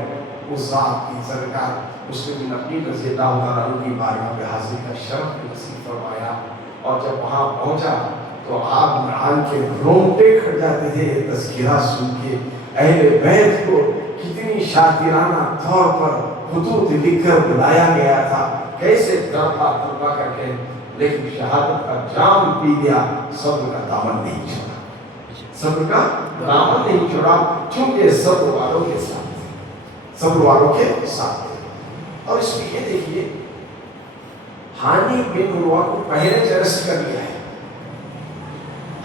اس ذات کی سرکار مسلم بن عقیل رضی اللہ تعالیٰ عنہ کی بارگاہ میں حاضری کا شرف بھی نصیب فرمایا، اور جب وہاں پہنچا تو آپ عمران کے رونگٹے کھڑ جاتے تھے تذکرہ سن کے، اہل بیت کو کتنی شاکرانہ طور پر خطوط لکھ کر بلایا گیا تھا، کیسے درپا درپا کر کے، لیکن شہادت کا جام پی گیا، صبر کا دامن نہیں چھوڑا، صبر کا دامن نہیں چھوڑا، چونکہ صبر والوں کے ساتھ تھے، صبر والوں کے ساتھ تھے۔ اور اس میں یہ دیکھیے ہانی بن عروہ کو پہلے چرس کر لیا ہے،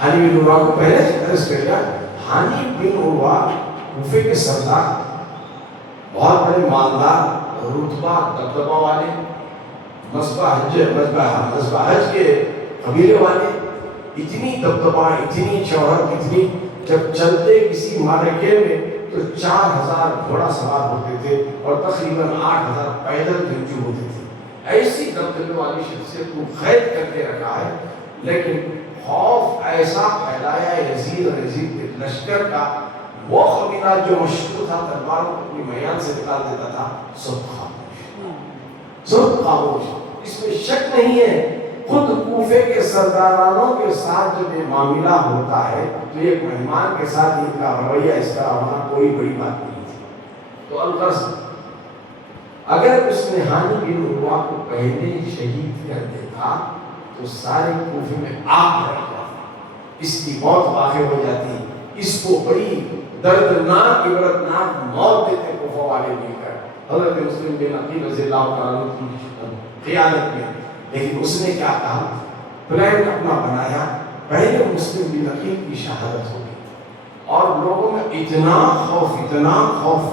ہانی بن عروہ کو پہلے چرس کر لیا۔ ہانی بن عروہ کوفے کے سردار، بہت بڑے مالدار، رتبہ دبدبہ والے، مذبح حج کے قبیلے والے، اتنی دبدبہ، اتنی شہرت، اتنی، جب چلتے کسی معرکے میں تو 4000 گھوڑا سوار ہوتے تھے اور تقریباً 8000 پیدل جنگجو ہوتے تھے۔ ایسی دبدبے والی شخصیت کو قید کر کے رکھا ہے، لیکن خوف ایسا پھیلایا یزید اور یزید کے لشکر کا، وہ قبیلہ جو مشہور تھا تلواروں کو اپنی میان سے نکال دیتا تھا، سب خاموش، سب خاموش۔ اس میں شک نہیں ہے، خود کوفے کے سردارانوں کے ساتھ جب یہ معاملہ ہوتا ہے تو ایک مہمان کے ساتھ ان کا رویہ اس طرح ہونا کوئی بڑی بات نہیں تھی۔ تو الغرض اگر اس نے ہانی بن عروہ کو پہلے شہید کر دیتا تو سارے کوفے میں آگ لگ جاتا، اس کی موت واقع ہو جاتی، اس کو بڑی دردناک عبرتناک موت دیتے کوفہ والے مل کر حضرت مسلم بن عقیل رضی اللہ تعالیٰ عنہ کی قیادت میں۔ لیکن اس نے کیا کہا، پلان اپنا بنایا، پہلے مسلم بن عقیل کی شہادت ہو گئی، اور لوگوں میں اتنا خوف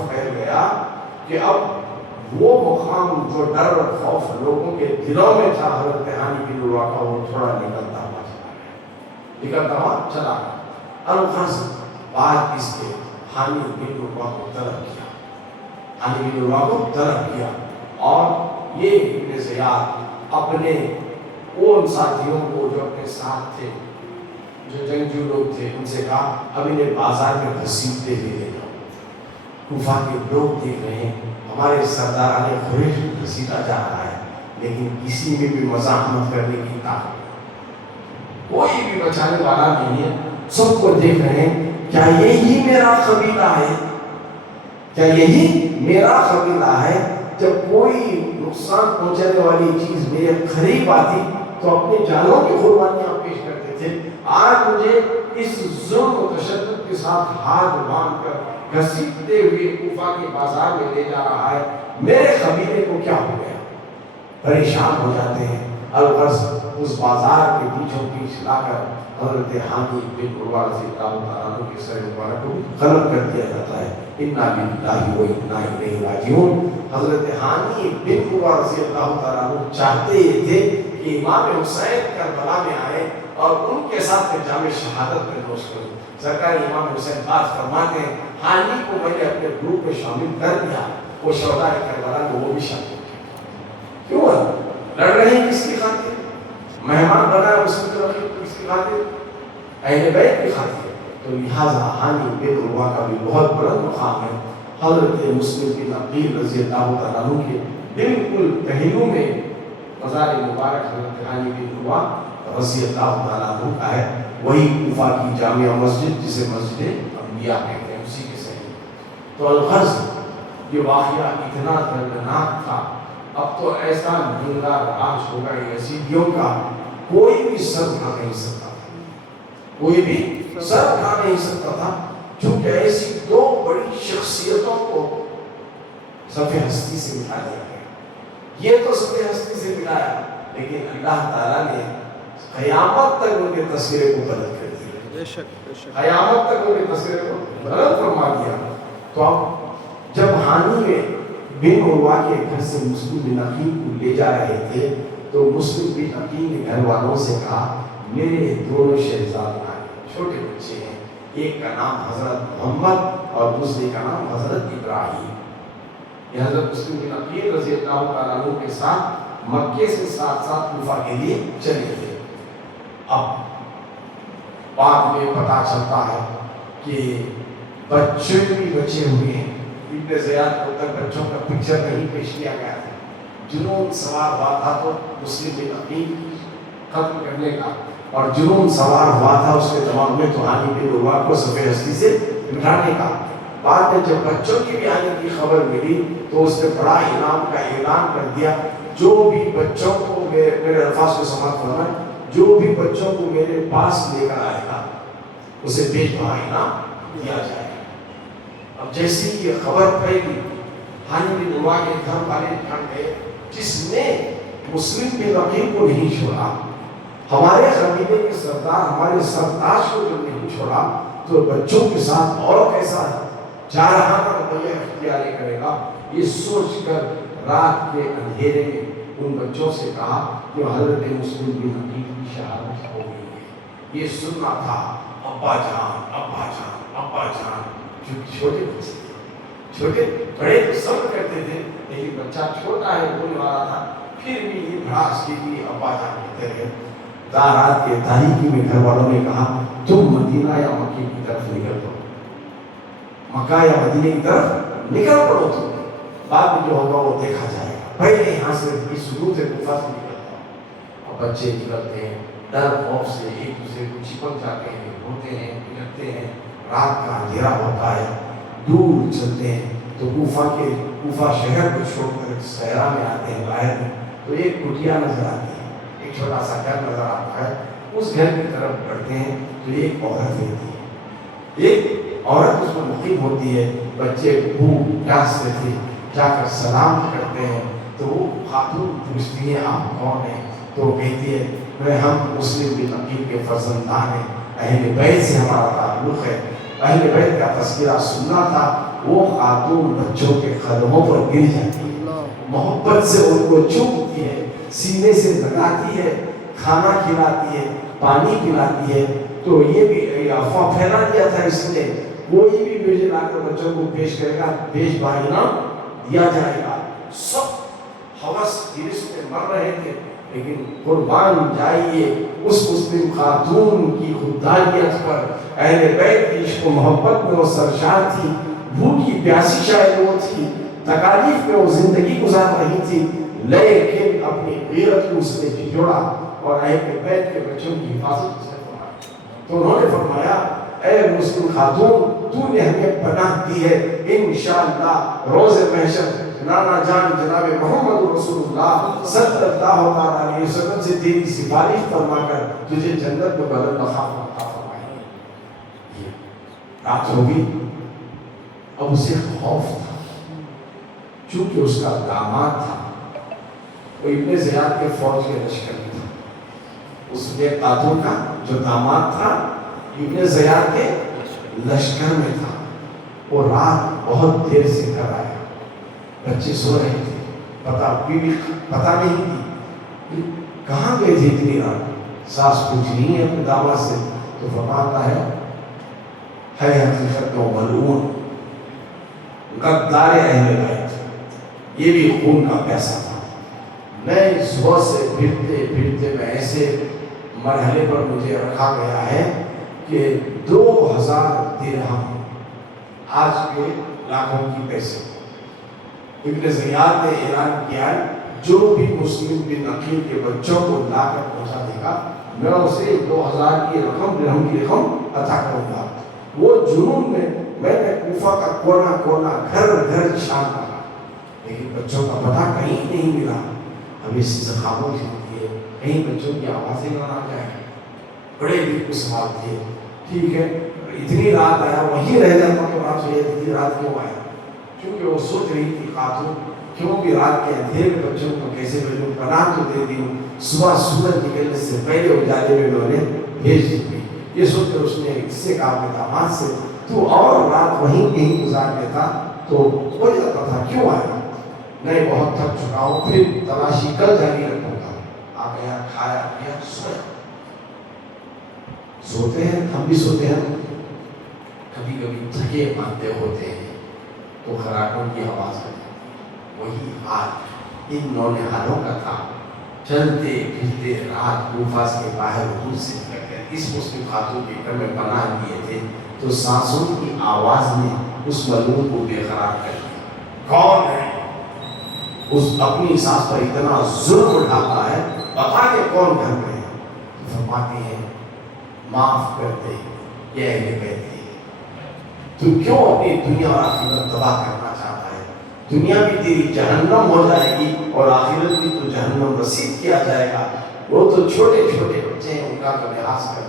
پھیل گیا کہ اب وہ مقام جو ڈر اور خوف لوگوں کے دلوں میں تھا حضرت ہانی بن عروہ کا، وہ تھوڑا نکلتا ہوا چلا گیا۔ الغرض بعد اس کے ہانی بن عروہ کو طلب کیا، ہانی بن عروہ کو طلب کیا، اور یہ ابن زیاد اپنے ان ساتھیوں کو جو اپنے ساتھ تھے، جو جنگجو لوگ تھے، ان سے کہا اب انہیں بازار میں گھسیٹتے ہوئے لے جاؤ، کوفہ کے لوگ دیکھ رہے ہیں ہمارے سرداران قریش کو گھسیٹا جا رہا ہے، لیکن کسی میں بھی مزاحمت کرنے کی طاقت، کوئی بھی بچانے والا نہیں ہے، سب کو دیکھ رہے ہیں، کیا یہی میرا قبیلہ ہے، کیا یہی میرا قبیلہ ہے؟ جب کوئی نقصان پہنچانے والی چیز میرے قریب آتی تو اپنی جانوں کی قربانیاں پیش کرتے تھے، آج مجھے اس ظلم و تشدد کے ساتھ ہاتھ باندھ کر گھسیٹتے ہوئے کوفہ کے بازار میں لے جا رہا ہے، میرے قبیلے کو کیا ہو گیا؟ پریشان ہو جاتے ہیں۔ الغرض اس بازار کے بیچوں بیچ لا کر حضرت ہانی بن عروہ رضی اللہ تعالیٰ عنہ کے سر مبارک کو قلم کر دیا جاتا ہے، انا للہ و انا الیہ راجعون۔ حضرت ہانی بن عروہ رضی اللہ تعالیٰ عنہ چاہتے یہ تھے کہ امام حسین کربلا میں آئے اور ان کے ساتھ جام شہادت میں نوش کروں۔ سرکار امام حسین بات فرماتے ہیں، ہانی کو میں نے اپنے گروپ میں شامل کر دیا، وہ شہداء کربلا کو وہ بھی شامل کیا۔ کیوں لڑ رہے ہیں کس کی خاطر؟ مہمان بنایا مسلم کس کی خاطر؟ اہل بیت کی خاطر۔ تو لہٰذا ہانی بن عروہ کا بھی بہت بڑا مقام ہے۔ حضرت مسلم بن عقیل رضی اللہ تعالیٰ عنہ کے بالکل پہلو میں مزار مبارک حضرت ہانی بن عروہ رضی اللہ تعالیٰ عنہ کا ہے، وہی کوفہ کی جامع مسجد جسے مسجد انبیاء کہتے ہیں، اسی کے صحیح۔ تو الغرض یہ واقعہ اتنا دردناک تھا، اب تو ایسا ننگا راج ہوگا یزیدیوں کا، کوئی بھی سر اٹھا نہیں سکتا تھا، کوئی بھی سر اٹھا نہیں سکتا تھا، چونکہ ایسی دو بڑی شخصیتوں کو صف ہستی سے مٹا دیا گیا۔ یہ تو صف ہستی سے مٹایا، لیکن اللہ تعالیٰ نے قیامت تک ان کے تصویریں کو بدل کر دیا، قیامت تک ان کے تصویریں کو بدل فرما دیا۔ تو اب جب ہانی بن عروہ کے گھر سے مسلم بن عقیل کو لے جا رہے تھے تو مسلم بن عقیل نے گھر والوں سے کہا، میرے دونوں شہزاد چھوٹے بچے ہیں، ایک کا نام حضرت محمد اور دوسرے کا نام حضرت ابراہیم. یہ حضرت مسلم بن عقیل رضی اللہ تعالیٰ عنہ کے ساتھ مکے سے ساتھ ساتھ کوفہ کے لیے چلے تھے. اب بعد میں پتا چلتا ہے کہ بچے بھی بچے ہوئے ہیں. ابن زیاد کو تک بچوں کا پکچر نہیں پیش کیا گیا تھا. جنون سوار ہوا تھا تو مسلم بن عقیل ختم کرنے کا، اور جنون سوار ہوا تھا اس کے دماغ میں تو ہانی بن عروہ کو صفحہ ہستی سے مٹانے کا. بعد میں جب بچوں کی بھی آنے کی خبر ملی تو اس نے بڑا انعام کا اعلان کر دیا. جو بھی بچوں کو میرے الفاظ کو سماعت فرمائیں، جو بھی بچوں کو میرے پاس لے کر آئے گا اسے بے پناہ انعام دیا جائے گا. اب جیسی یہ خبر پھیلی، ہانی بن عروہ کے گھر والے ٹھن گئے. جس نے مسلم بن عقیل کو نہیں چھوڑا، ہمارے قبیلے کے سردار ہمارے سرتاج کو جو نہیں چھوڑا، تو بچوں کے ساتھ اور کیسا جا رہا تھا رویہ اختیار کرے گا. یہ سوچ کر رات کے اندھیرے میں ان بچوں سے کہا کہ حضرت مسلم بن عقیل کی شہادت ہو گئی ہے. یہ سننا تھا. ابا جان ابا جان ابا جان. جو چھوٹے بچے تھے، چھوٹے بڑے تو صبر کرتے تھے، لیکن بچہ چھوٹا ہے بولنے والا تھا، پھر بھی یہ بھڑاس کے لیے ابا جان کہتے رہے. رات کے تاریکی میں گھر والوں نے کہا تم مدینہ یا مکے کی طرف نکل پڑو، مکہ یا مدینہ کی طرف نکل پڑو. تم بعد میں جو ہوگا وہ دیکھا جائے گا، پہلے یہاں سے اس سلوک سے کوفہ سے نکلتا. اور بچے نکلتے ہیں ڈر خوف سے، ایک دوسرے کو چپک جاتے ہیں، روتے ہیں، پھرتے ہیں. رات کا اندھیرا ہوتا ہے، دور چلتے ہیں تو کوفہ شہر کو چھوڑ کر صحرا میں آتے ہیں. باہر میں تو ایک کٹیا نظر آتی ہے، ایک چھوٹا سا گھر نظر آتا ہے. اس گھر کی طرف بڑھتے ہیں تو ایک عورت رہتی ہے. ایک عورت اس میں مقیم ہوتی ہے. بچے بھوک پیاس سے تھے، جا کر سلام کرتے ہیں تو وہ خاتون پوچھتی ہے آپ کون ہیں؟ تو وہ کہتی ہے میں ہم مسلم بن عقیل کے فرزندان ہیں، اہل بیت سے ہمارا تعلق ہے. اہل بیت کا تذکرہ سننا تھا. وہ خاتون بچوں کے قدموں پر گر جاتی ہے، محبت سے ان کو چومتی ہے، سینے سے لگاتی ہے، کھانا کھلاتی ہے، پانی پلاتی ہے. تو یہ بھی افواہ پھیلا دیا تھا اس نے، کوئی بھی بیٹے لا کر بچوں کو پیش کرے گا پیش باہنا دیا جائے گا. سب ہوس ہرس میں مر رہے تھے، لیکن قربان جائیے اس مسلم خاتون کی خودداریت پر. اہل بیت کی عشق و محبت میں وہ سرشار تھی، بھوکی پیاسی شاید وہ تھی، تکالیف میں وہ زندگی گزار رہی تھی، لیکن اپنی غیرت کو اس نے جھجوڑا اور اہل بیت کے بچوں کی حفاظت اس نے فرمائی. تو انہوں نے فرمایا اے مسلم خاتون، تو نے ہمیں پناہ دی ہے، انشاءاللہ روز محشر نانا جان جناب محمد رسول اللہ صلی اللہ علیہ وسلم سے تیری سفارش فرما کر تجھے جنت میں بلند مقام عطا فرمائیں گے. رات ہوگی. اب اسے خوف تھا، چونکہ اس کا داماد تھا، وہ ابن زیاد کے فوج کے لشکر میں تھا. اس نے قاتل کا جو داماد تھا ابن زیاد کے لشکر میں تھا. وہ رات بہت دیر سے گھر آیا. بچے سو رہے تھے، پتا نہیں تھی کہاں گئے تھے اتنی رات. ساس پوچھ رہی ہے اپنے داماد سے تو فرماتا ہے حقیقت میں ملعون غدار اہل بیت، یہ بھی خون کا پیسہ تھا. میں صبح سے پھرتے پھرتے میں ایسے مرحلے پر مجھے رکھا گیا ہے کہ 2000 درہم آج کے لاکھوں کی پیسے. ابن زیاد نے اعلان کیا جو بھی مسلم بن عقیل کے بچوں کو لا کر پہنچا دے گا میں اسے 2000 کی رقم درہم کی رقم عطا کروں گا. وہ جنون میں نے کوفہ کا کونا کونا گھر گھر شام کہا، لیکن بچوں کا پتہ کہیں نہیں ملا. اب اس سے خاموش ہوتی ہے، کہیں بچوں کی آوازیں نہ آ جائے. بڑے دل کو سوال تھے، ٹھیک ہے اتنی رات آیا، وہیں رہ جاتا تو رات سے اتنی رات کیوں آیا؟ کیونکہ وہ سوچ رہی تھی خاتون کیوں بھی رات کے اندھیرے میں بچوں کو کیسے بھیجوں، پناہ تو دے دی ہوں، صبح سورج نکلنے سے پہلے اجالے میں میں انہیں بھیج دی. یہ سوچ کر اس نے اس سے کہا اپنے داماد سے تو اور رات وہیں کہیں گزار لیتا تو ہو جاتا تھا، کیوں آیا؟ نہیں بہت تھک چکا ہوں، پھر تلاشی کل جاری رکھوں گا. آ گیا، کھایا پیا، سویا. سوتے ہیں ہم بھی سوتے ہیں. کبھی کبھی تھکے مانتے ہوتے ہیں تو خراٹوں کی آواز آئی، وہی حال ان نونہالوں کا تھا۔ چلتے پھرتے رات کوفہ کے باہر حضور سے نکل گئے، اس مسلم خاتون کے گھر میں پناہ لیے تھے، تو سانسوں کی آواز نے اس ملعون کو بے قرار کر دیا۔ کون ہے اس اپنی سانس پر اتنا ظلم اٹھاتا ہے، بتا کہ کون گھر میں ہے؟ فرماتے ہیں معاف کر دے یہ اہل بیت ہے۔ تو کیوں اپنی دنیا اور آخرت تباہ کرنا چاہتا ہے؟ دنیا بھی تیری جہنم ہو جائے گی اور آخرت بھی تو جہنم رسید کیا جائے گا۔ وہ تو چھوٹے چھوٹے بچے ہیں، ان کا تو لحاظ کر،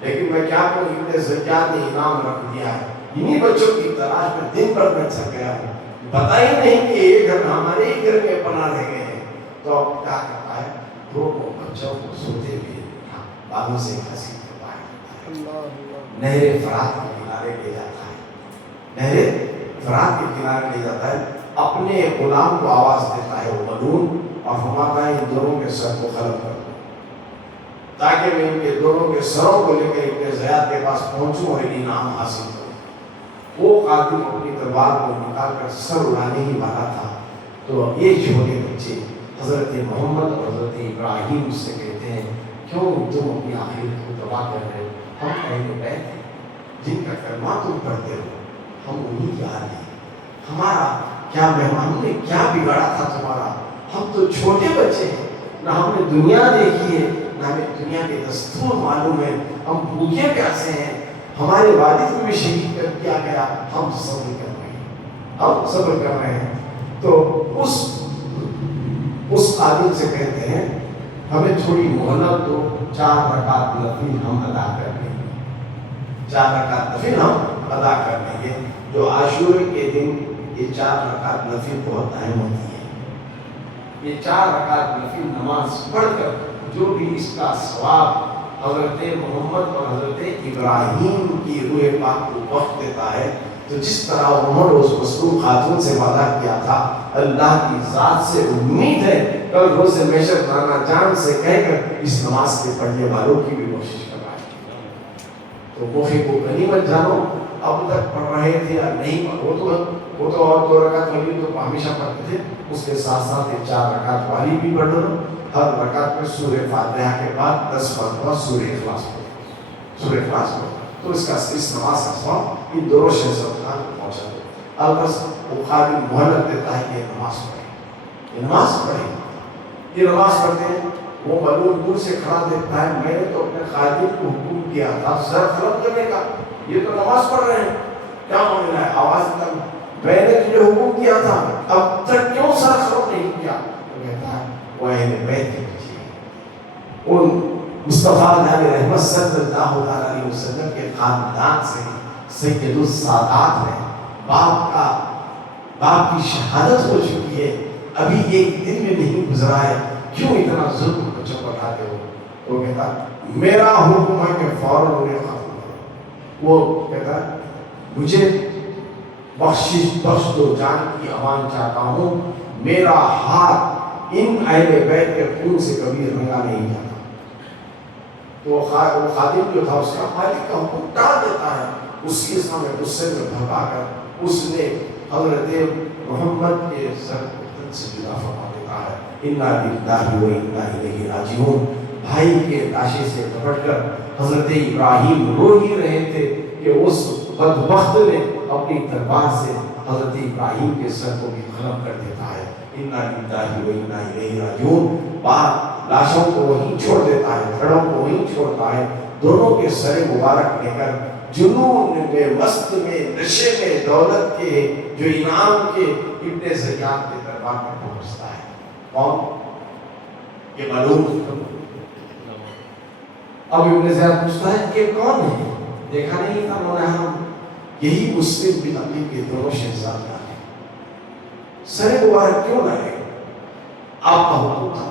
لیکن میں کیا کہوں، ابن زجاج نے انعام رکھ دیا ہے۔ انہی بچوں کی تلاش میں دن بھر میں تھک گیا ہوں، پتہ ہی نہیں کہ یہ گھر ہمارے ہی گھر میں پناہ رہ گئے ہیں۔ تو اب کیا کرتا ہے، وہ بچوں کو سوتے ہوئے بالوں سے گھسی کے باہر نہر فرات کے کنارے لے جاتا ہے، نہر فرات کے کنارے لے جاتا ہے، اپنے غلام کو آواز دیتا ہے وہ ملعون، اور فرماتا ہے ان دونوں کے سر کو قلم کر دو تاکہ میں ان کے دونوں کے سروں کو لے کر ابن زیاد کے پاس پہنچوں اور انعام حاصل کروں۔ وہ قاتل اپنی تلوار کو نکال کر سر اڑانے ہی والا تھا، تو یہ چھوٹے بچے حضرت محمد اور حضرت ابراہیم سے کہتے ہیں کیوں تم اپنی آخرت کو تباہ کر رہے ہو؟ ہم اہل بیت ہیں جن کا کلمہ تم پڑھتے ہو، ہم انہی کے حال ہیں۔ ہمارا کیا مہمان، ہم نے کیا بگاڑا تھا تمہارا؟ ہم تو چھوٹے بچے ہیں، نہ ہم نے دنیا دیکھی ہے، نہ ہمیں دنیا کے دستور معلوم ہے، ہم بھوکے پیاسے ہیں، ہمارے والد کو بھی شہید کر دیا گیا، ہم صبر کر رہے ہیں، ہم صبر کر رہے ہیں۔ تو اس قاتل سے کہتے ہیں ہمیں تھوڑی مہلت دو، 4 رکعت نفل ہم ادا کر لیں گے، 4 رکعت نفل ہم ادا کر لیں گے۔ جو عاشورے کے دن یہ 4 رکعت نفل بہت اہم ہوتی ہے۔ یہ 4 رکعت نفل نماز پڑھ کر جو بھی اس کا ثواب حضرت محمد اور حضرت ابراہیم کی روح پاک کو وقت دیتا ہے، تو جس طرح انہوں نے اس مظلوم خاتون سے وعدہ کیا تھا، اللہ کی ذات سے امید ہے کل روز محشر نانا جان سے کہہ کر اس نماز کے پڑھنے والوں کی بھی کوشش کرائے۔ تو موقع کو غنیمت جانو، اب تک پڑھ رہے تھے یا نہیں، وہ تو اور 2 رکعت والی تو ہمیشہ پڑھتے تھے، اس کے ساتھ ساتھ 4 رکعت والی بھی پڑھ لو۔ ہر رکعت میں سورہ فاتحہ کے بعد 10 مرتبہ سورہ اخلاص پڑھو، سورہ اخلاص پڑھو، تو اس نماز کا ثواب ان دونوں شہزادگان کو پہنچا دو۔ البس وہ خادم مہلت دیتا ہے کہ یہ نماز پڑھیں، یہ نماز پڑھیں، یہ نماز پڑھتے ہیں۔ وہ ملعون دور سے کھڑا دیکھتا ہے، میں نے تو اپنے خادم کو حکم کیا تھا سر قلم کرنے کا، یہ تو نماز پڑھ رہے ہیں، کیا معاملہ ہے؟ آواز تک میں نے تجھے حکم کیا تھا، اب تک کیوں سر قلم نہیں کیا؟ تو کہتا ہے وہ اہل بیت کے بچے ہیں، ان مصطفیٰ علیہ رحمت صلی اللہ علیہ وسلم کے خاندان سے سید السادات ہیں، باپ کی شہادت ہو چکی ہے، ابھی ایک دن میں نہیں گزرا ہے، کیوں اتنا ظلم بچوں کو اٹھاتے ہو؟ وہ کہتا میرا حکم ہے کہ فوراً انہیں ختم کرو۔ وہ کہتا مجھے بخشش بخش دو، جان کی امان چاہتا ہوں، میرا ہاتھ ان اہل بیت کے خون سے کبھی رنگا نہیں جاتا۔ تو وہ خادم جو تھا اس کا مالک کا حکم ٹال دیتا ہے، اس کے سامنے غصے میں بھگا کر اس نے حضرت محمد کے سر کو سے جدا فرما دیتا ہے۔ انا للہ و انا الیہ راجعون۔ بھائی کے لاشے سے لپٹ کر حضرت ابراہیم رو ہی رہے تھے کہ اس بدبخت نے اپنی تلوار سے حضرت ابراہیم کے سر کو بھی قلم کر دیتا ہے۔ انا للہ و انا الیہ راجعون۔ بعد لاشوں کو وہیں چھوڑ دیتا ہے، کھڑوں کو وہیں چھوڑتا ہے، دونوں کے سر مبارک لے کر جنون میں، مست میں، نشے میں، دولت کے جو انعام کے ابن زیاد کے دربار میں پہنچتا ہے۔ کون؟ یہ ملعون۔ اب ابن زیاد پوچھتا ہے کہ کون ہے؟ دیکھا نہیں تھا مولانا، یہی مسلم بن عقیل کے دونوں شہزادیاں ہیں، سر مبارک کیوں لائے؟ آپ کا حکم تھا،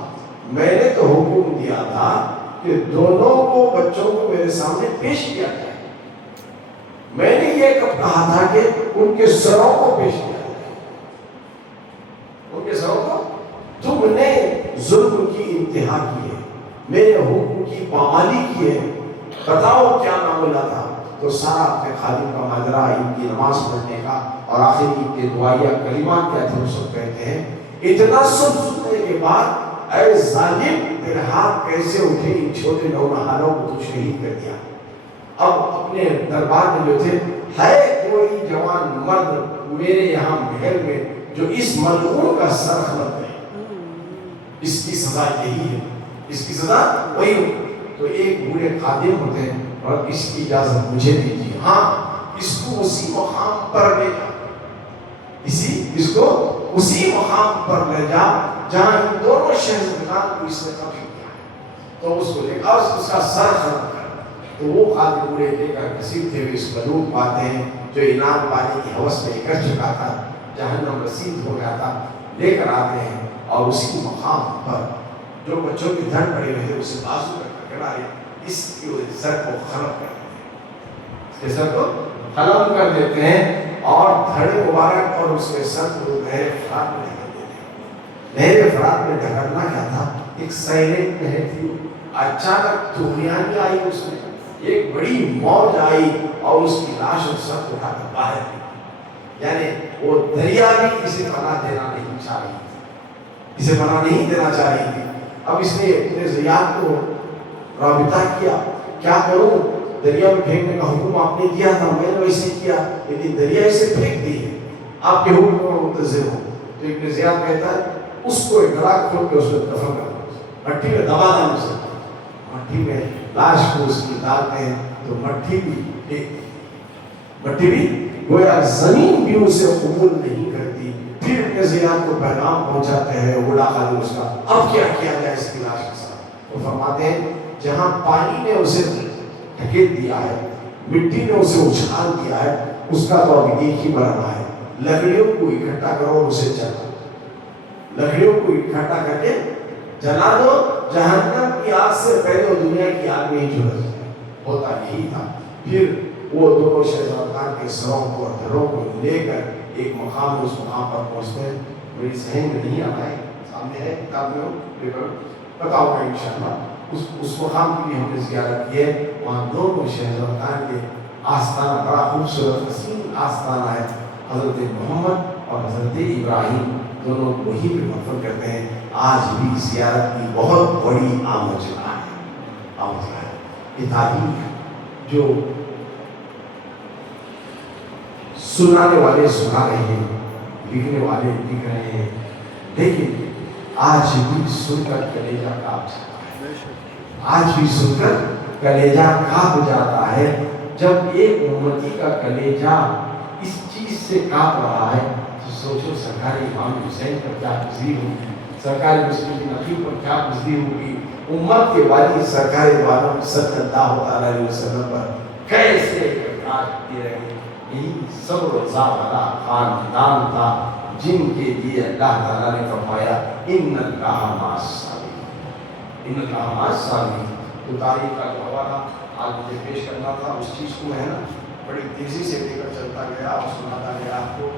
میں نے تو حکم دیا تھا کہ دونوں کو بچوں کو میرے سامنے پیش کیا جائے، میں نے یہ کب کہا تھا کہ ان کے سروں کو پیش کیا جائے، ان کے سروں کو؟ تم نے ظلم کی انتہا کی ہے، میرے حکم کی پامالی کی ہے، بتاؤ کیا معاملہ تھا؟ تو سارا اپنے خادم کا ماجرا عید کی نماز پڑھنے کا اور آخر عید کے دعائیہ کلمات کیا تھے وہ سب کہتے ہیں. اتنا سب سننے کے بعد اے ظالم تیرے ہاتھ کیسے اٹھے ان چھوٹے نونہالوں کو تو شہید کر دیا. اب اپنے دربار میں جو تھے ہے کوئی جوان مرد میرے یہاں محل میں جو اس ملعون کا سر خلق کرے، اس کی سزا یہی ہے، اس کی سزا وہی ہو. تو ایک بوڑھے خادم ہوتے ہیں اور اس کی اجازت مجھے دیجیے، ہاں اس کو اسی مقام پر لے جا، اس کو اسی مقام پر لے جا جہاں ان دونوں شہزادگان کو اس نے قتل کیا. تو اس کو لے کر اس کا سر خلق کر. تو وہ خادم بوڑھے لے کر کثیر تھے اس ملعون پاتے ہیں جو انعام پانے کی ہوس میں کر چکا تھا، جہنم رسید ہو گیا تھا، لے کر آتے ہیں اور اسی مقام پر جو بچوں کی دھڑ پڑی رہے اسے بازو کر اس کی سر کو ختم کر دیتے ہیں، اس کے سر کو ختم کر دیتے ہیں اور دھڑے مبارک اور اس کے سر کو نہر فرات میں ڈھکل دیتے ہیں. نہر فرات میں ڈھکلنا کیا تھا؟ ایک سیلنٹ نہر تھی، اچانک طوفان آئی، اس میں ایک بڑی موج آئی اور اس کی لاش اور سر کو اٹھا کر باہر دی. یعنی وہ دریا بھی اسے پناہ دینا نہیں چاہ رہی تھی، اسے پناہ نہیں دینا چاہ رہی تھی. اب اس نے اپنے زیاد کو رابطہ کیا، کیا کروں؟ دریا میں پھینکنے کا حکم آپ نے دیا تھا، میں نے ویسے کیا، لیکن دریا اسے پھینک دی ہے، آپ کے حکم پر منتظر ہوں. تو ابن زیاد کہتا ہے اس کو ایک گڑھا کھول کے اس کو دفن کر دو، مٹی میں دبا دیں اسے. مٹی میں لاش کو اس کی ڈالتے ہیں تو مٹی بھی گویا زمین بھی اسے قبول نہیں کرتی. پھر ابن زیاد کو پیغام پہنچاتے ہیں بوڑھا خادم اس کا، اب کیا کیا جائے اس کی لاش کے ساتھ؟ وہ فرماتے ہیں جہاں پانی نے اسے ڈھکیل دیا ہے، مٹی نے اسے اچھال دیا ہے، اس کا تو اب ایک ہی مرنا ہے، لکڑیوں کو اکٹھا کرو اور اسے جلا، لکڑیوں کو اکٹھا کر کے جلا دو، جہنم کی آگ سے پہلے دنیا کی آگ میں ہی جھلس جائے. ہوتا یہی تھا. پھر وہ دونوں شہزادگان کے سروں کو اور دھڑوں کو لے کر ایک مقام میں اس مقام پر پہنچتے ہیں. میری ذہن میں نہیں آتا ہے، سامنے ہے کتاب میں بتاؤں گا انشاءاللہ. اس مقام کی بھی ہم نے زیارت کی ہے. وہاں دونوں شہزادگان کے آستانہ بڑا خوبصورت حسین آستانہ ہے. حضرت محمد اور حضرت ابراہیم دونوں وہی پہ مدفن کرتے ہیں. آج بھی زیارت کی بہت بڑی آموزگاہ ہے. یہ تعلیم ہے جو سنانے والے سنا رہے ہیں، لکھنے والے لکھ رہے ہیں، لیکن آج بھی سن کر کلیجہ کانپ جاتا ہے. آج بھی سن کر کلیجہ کانپ جاتا ہے. جب ایک امتی کا کلیجہ اس چیز سے کانپ رہا ہے تو سوچو سرکار امام حسین پر کیا گزری ہوگی، سرکار مسلم نبی پر کیا گزری ہوگی، امت کے والی سرکار والوں صلی اللہ علیہ وسلم پر کیسے کاٹتی رہی. یہی صبر و ضابطہ والا خاندان تھا جن کے لیے اللہ تعالیٰ نے فرمایا ان اللہ مع الصابرین، ان اللہ مع الصابرین. تو تاریخ کا جو حوالہ آج مجھے پیش کرنا تھا اس چیز کو ہے نا بڑی تیزی سے لے کر چلتا گیا اور سناتا گیا آپ کو.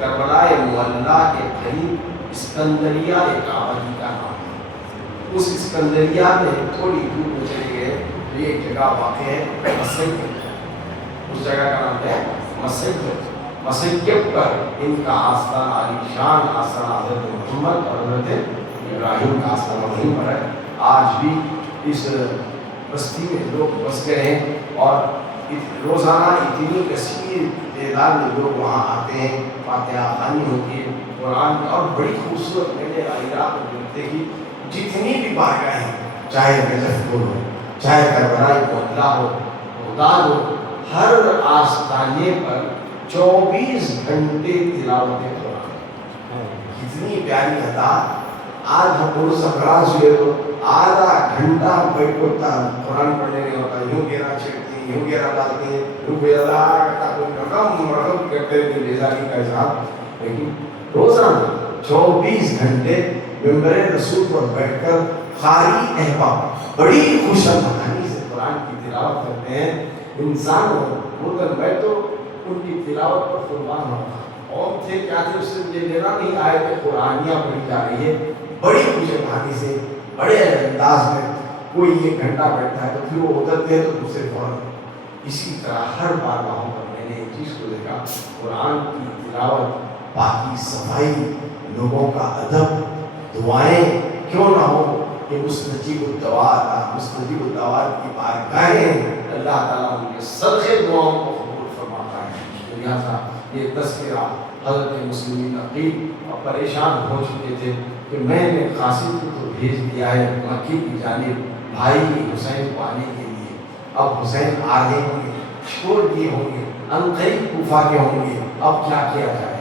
کربلا معلیٰ کے قریب اسکندریہ ایک آبادی کا نام ہے. اس اسکندریہ میں تھوڑی دور میں چلے گئے تو ایک جگہ واقع ہے مسجد. اس جگہ کا نام ہے مسجد. مسجد پر ان کا آستانہ علی شان آستانہ حضرت محمد اور حضرت ابراہیم کا آستانہ وہیں پر ہے. آج بھی اس بستی میں لوگ بس گئے ہیں اور روزانہ اتنی کثیر تعداد میں لوگ وہاں آتے ہیں. فاتحہ خوانی ہوتی ہے قرآن کی اور بڑی خوبصورت میلے عراق میں ملتے کی جتنی بھی بارگاہیں ہیں، چاہے نجف ہو، چاہے کربلا معلیٰ ہو، بغداد ہو، ہر آستانے پر 24 گھنٹے تلاوت قرآن. کتنی پیاری عطا. آج ہم دونوں سفراز ہوئے تو آدھا گھنٹہ بیٹھ ہوتا قرآن پڑھنے میں ہوتا ہے. یوں گیرا چھڑتی ہیں، یوں گیرا ڈالتے ہیں، یوں گیرا کرتا کوئی رقم کرتے ہیں بیزاری کا حساب. لیکن روزانہ 24 گھنٹے منبر رسول پر بیٹھ کر قاری احباب بڑی خوش اندامانی سے قرآن کی تلاوت کرتے ہیں، انسان مردن میں تو ان کی تلاوت پر قربان ہوتا اور تھے کیا تھے، اس سے یہ لینا نہیں آئے کہ قرآنیہ پڑھی جا رہی ہے، بڑی خوش اندامانی سے بڑے انداز میں کوئی ایک گھنٹہ بیٹھتا ہے تو پھر وہ اترتے ہیں تو دوسرے فوراً۔ اسی طرح ہر بار وہاں پر میں نے ایک چیز کو دیکھا، قرآن کی تلاوت، پاکی صفائی، لوگوں کا ادب، دعائیں کیوں نہ ہو کہ مستجیب الدعوات کی بارگاہیں اللہ تعالیٰ ان کے صدقے دعاؤں کو قبول فرماتا ہے۔ لہٰذا یہ تذکرہ حضرت مسلم نقیب اور پریشان ہو چکے تھے کہ میں نے قاصد کو بھیج دیا ہے مکی کی جانب بھائی حسین کو آنے کے لیے، اب حسین آ رہے ہوں گے، چھوڑ دیے ہوں گے، عنقریب کوفہ کے ہوں گے، اب کیا کیا جائے؟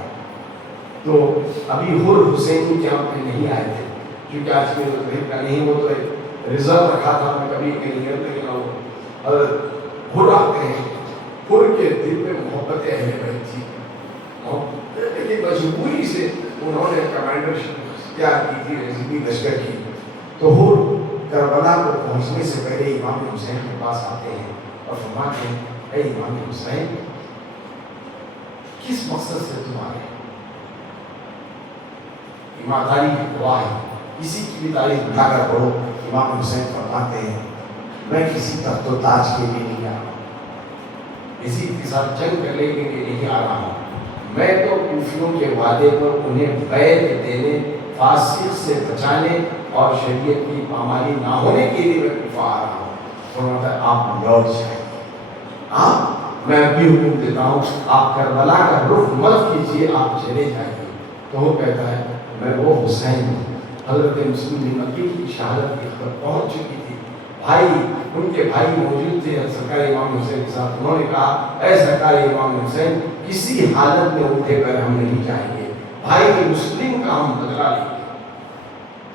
تو ابھی حر حسینی کے ہم پہ نہیں آئے تھے کیونکہ آج کے تقریب کا نہیں، وہ تو ریزرو رکھا تھا، میں کبھی کہیں گیا لیکن وہ حر آتے ہیں، حر کے دل میں محبت اہل بیت تھی، لیکن مجبوری سے انہوں نے کمانڈرشپ اختیار کی تھی ریزمی لشکر کی، تو حر کربلا کو پہنچنے سے پہلے امام حسین کے پاس آتے ہیں اور فرماتے ہیں اے امام حسین کس مقصد سے تم آئے؟ ایمانداری کی گواہ ہے، اسی کی بھی تاریخ اٹھا کر پڑھو۔ امام حسین فرماتے ہیں میں کسی تخت و تاج کے لیے نہیں آ رہا ہوں، اسی کے ساتھ جنگ کرنے کے لیے نہیں آ رہا ہوں، میں تو کوفیوں کے وعدے پر انہیں بیعت دینے، فاسق سے بچانے اور شریعت کی پامالی نہ ہونے کے لیے میں کوفہ آ رہا ہوں۔ فرماتا ہے آپ لوٹ جائیں، آپ میں بھی حکم دیتا ہوں آپ کربلا کا رخ مت کیجیے، آپ چلے جائیے۔ تو وہ کہتا ہے میں وہ حسین ہوں۔ حضرت مسلم نقیب کی شہادت کی خبر پہنچ چکی تھی، بھائی ان کے بھائی موجود تھے سرکار امام حسین کے ساتھ، انہوں نے کہا اے سرکار امام حسین کسی حالت میں اٹھے کر ہم نہیں جائیں گے، بھائی مسلم کا ہم بدلہ لیں گے،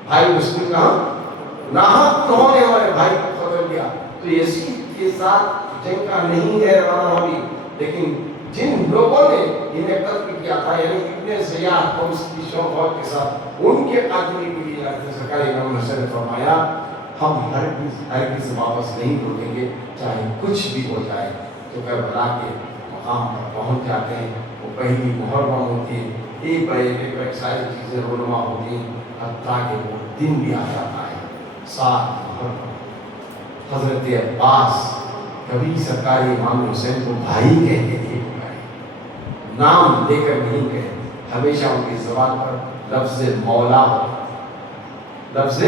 بھائی مسلم کا ہم ناحق انہوں نے ہمارے بھائی کو قتل کیا تو یزید کے ساتھ جنگ کا نہیں ہے روانہ ہوئی، لیکن جن لوگوں نے انہیں قتل کیا تھا یعنی ابن زیاد اور اس کی شوق کے ساتھ ان کے قاتل کے لیے سرکار امام حسین نے فرمایا ہم ہرگز واپس نہیں لوٹیں گے چاہے کچھ بھی ہو جائے۔ تو کربلا کے مقام پر پہنچ جاتے ہیں، وہ پہلی محرم ہوتی ہے، ایک بار ایک ساری چیزیں رونما ہوتی ہیں، حتیٰ کہ وہ دن بھی آ جاتا ہے 7 محرم۔ حضرت عباس کبھی سرکار امام حسین کو بھائی کہہ کے نہیں پکارے، نام لے کر نہیں کہے، ہمیشہ ان کی زبان پر لفظ مولا ہوتا، لفظ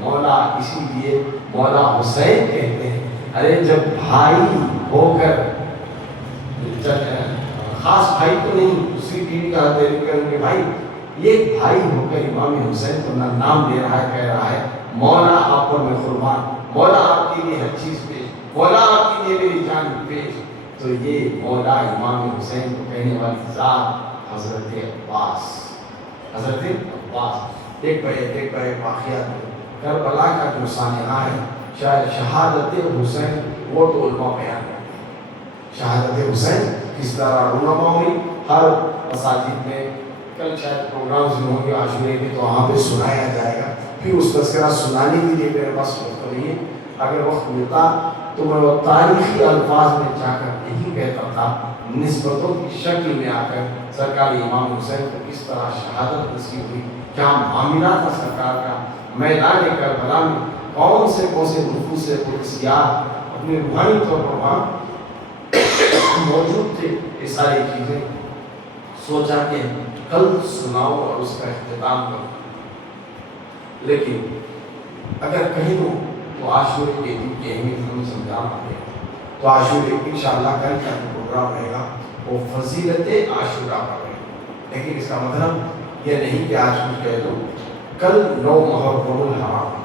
مولا، اسی لیے مولا حسین کہتے ہیں۔ ارے جب بھائی ہو کر خاص بھائی تو نہیں، دوسری بیوی کا ان کے بھائی، ایک بھائی ہو کر امام حسین کو نام دے رہا ہے، کہہ رہا ہے مولا آپ پر میں قربان، مولا آپ کے لیے ہر چیز پیش، مولا آپ کے لیے میری جان پیش۔ تو یہ مولا امام حسین کو کہنے والی ذات حضرت عباس، حضرت عباس۔ ایک بڑے واقعات میں کربلا کا جو سانحہ ہے، شاید شہادت حسین وہ تو علماء بیان کرتے ہیں، شہادت حسین کس طرح رونما ہوئی، ہر مساجد میں کل شاید پروگرامز ہوں گے عاشورے کے تو وہاں پہ سنایا جائے گا، پھر اس تذکرہ سنانے کے لیے میرے پاس وقت نہیں ہے، اگر وقت ملتا تو میں وہ تاریخی الفاظ میں جا کر یہی کہتا تھا، نسبتوں کی شکل میں آ کر سرکار امام حسین کو کس طرح شہادت نصیب ہوئی، کیا معاملہ تھا سرکار کا، میدان کربلا میں کون سے نفوس قدسیات اپنے روحانی طور پر وہاں موجود تھے، یہ ساری چیزیں سوچا کہ کل سناؤ اور اس کا اختتام کرو، لیکن اگر کہیں ہو تو عاشورے کے دن کی اہمیت ہم سمجھا پاتے ہیں، تو عاشورے انشاءاللہ کل کا پروگرام رہے گا وہ فضیلت عاشورہ پر رہے گا، لیکن اس کا مطلب یہ نہیں کہ آج کچھ کہہ دو کل 9 محرم الحرام،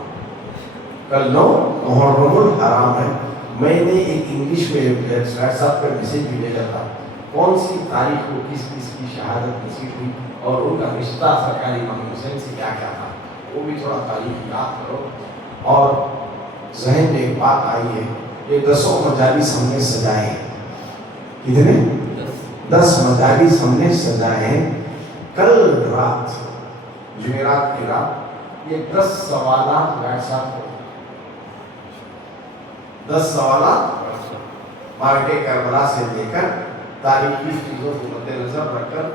کل 9 محرم الحرام ہے۔ میں نے ایک انگلش میں صاحب کا میسیج بھی بھیجا تھا، کون سی تاریخ کو کس کی شہادت نصیب ہوئی اور ان کا رشتہ سرکار امام حسین سے کیا کیا تھا، وہ بھی تھوڑا تاریخ یاد کرو۔ اور ذہن میں ایک بات آئی ہے، یہ 10 مجالس ہم نے سجائے ہیں، کتنے 10 مجالس ہم نے سجائے ہیں۔ کل رات جمعرات کی رات یہ 10 سوالات ڈاکٹر صاحب کو 10 سوالات مارکے کربلا سے لے کر تاریخی چیزوں کو مد نظر رکھ کر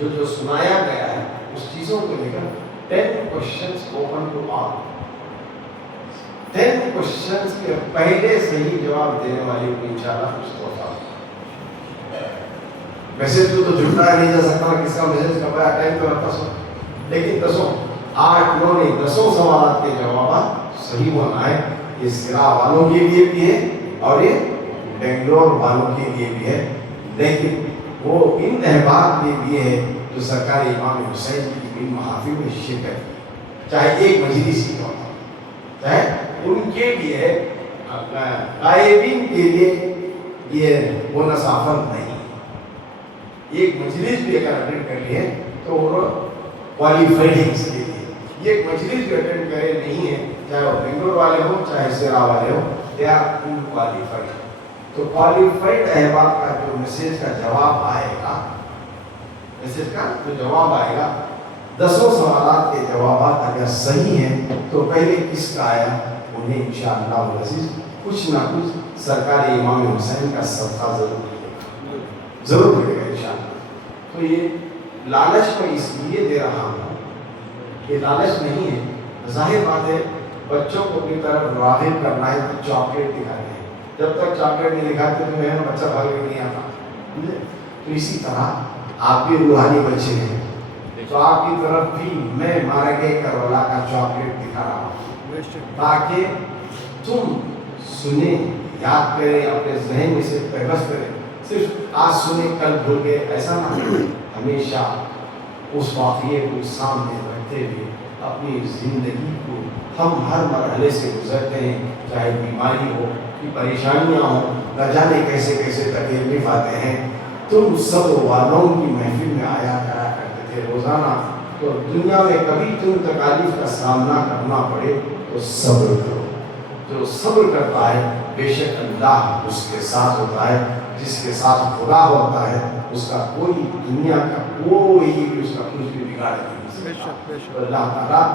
جو سنایا گیا ہے اس چیزوں کو لے کر 10 questions open to all. 10 questions کے پہلے صحیح جواب دینے والے کو انشاءاللہ کچھ تحفہ. میسج کو تو جھٹلایا نہیں جا سکتا کس کا میسج کب آیا ٹائم تو رہتا سو, لیکن 8 9 نہیں 10 سوالات کے جوابات صحیح ہونا ہے. یہ سرا والوں کے لیے بھی ہے اور یہ بنگلور والوں کے لیے بھی ہے, لیکن وہ ان احباب کے لیے ہے جو سرکار امام حسین کی ان محافل میں شرکت کی, چاہے ایک مجلس ہی ہوتا, چاہے ان کے لیے غائبین کے لیے یہ وہ نصافت نہیں. ایک مجلس بھی اگر اٹینڈ کر لیے تو وہ کوالیفائڈ ہے اس کے لیے. یہ ایک مجلس بھی اٹینڈ کرے نہیں ہے, چاہے وہ بنگلور والے ہو چاہے سرا والے ہو, دے آر ان کوالیفائڈ. تو کوالیفائڈ احباب کا جو میسج کا جواب آئے گا, میسج کا جو جواب آئے گا 10 سوالات کے جوابات اگر صحیح ہیں تو پہلے کس کا آیا انہیں انشاءاللہ العزیز کچھ نہ کچھ سرکار امام حسین کا صدقہ ضرور ملے گا, ضرور ملے گا انشاءاللہ. تو یہ لالچ میں اس لیے دے رہا ہوں, یہ لالچ نہیں ہے. ظاہر بات ہے بچوں کو اپنی طرف راغب کرنا ہے تو چاکلیٹ دکھاتے ہیں, جب تک چاکلیٹ نہیں دکھاتے تو میں بچہ بھاگ کے نہیں آتا. تو اسی طرح آپ بھی روحانی بچے ہیں, تو آپ کی طرف بھی میں مارکے کربلا کا چاکلیٹ دکھا رہا ہوں تاکہ تم سنیں, یاد کریں, اپنے ذہن میں سے پیوست کریں. صرف آج سنیں کل بھول گئے ایسا نہ ہو, ہمیشہ اس واقعے کو سامنے رکھتے ہوئے اپنی زندگی کو ہم ہر مرحلے سے گزرتے ہیں, چاہے بیماری ہو کہ پریشانیاں ہوں, نہ جانے کیسے کیسے تکلیف آتے ہیں. تم سب والوں کی محفل میں آیا کرا کرتے تھے روزانہ, تو دنیا میں کبھی تم تکالیف کا سامنا کرنا پڑے تو صبر کرو. جو صبر کرتا ہے بے شک اللہ اس کے ساتھ ہوتا ہے. جس کے ساتھ خدا ہوتا ہے اس کا کوئی دنیا کا کوئی بھی اس کا کچھ بھی بگاڑ نہیں سکتا. اللہ تعالیٰ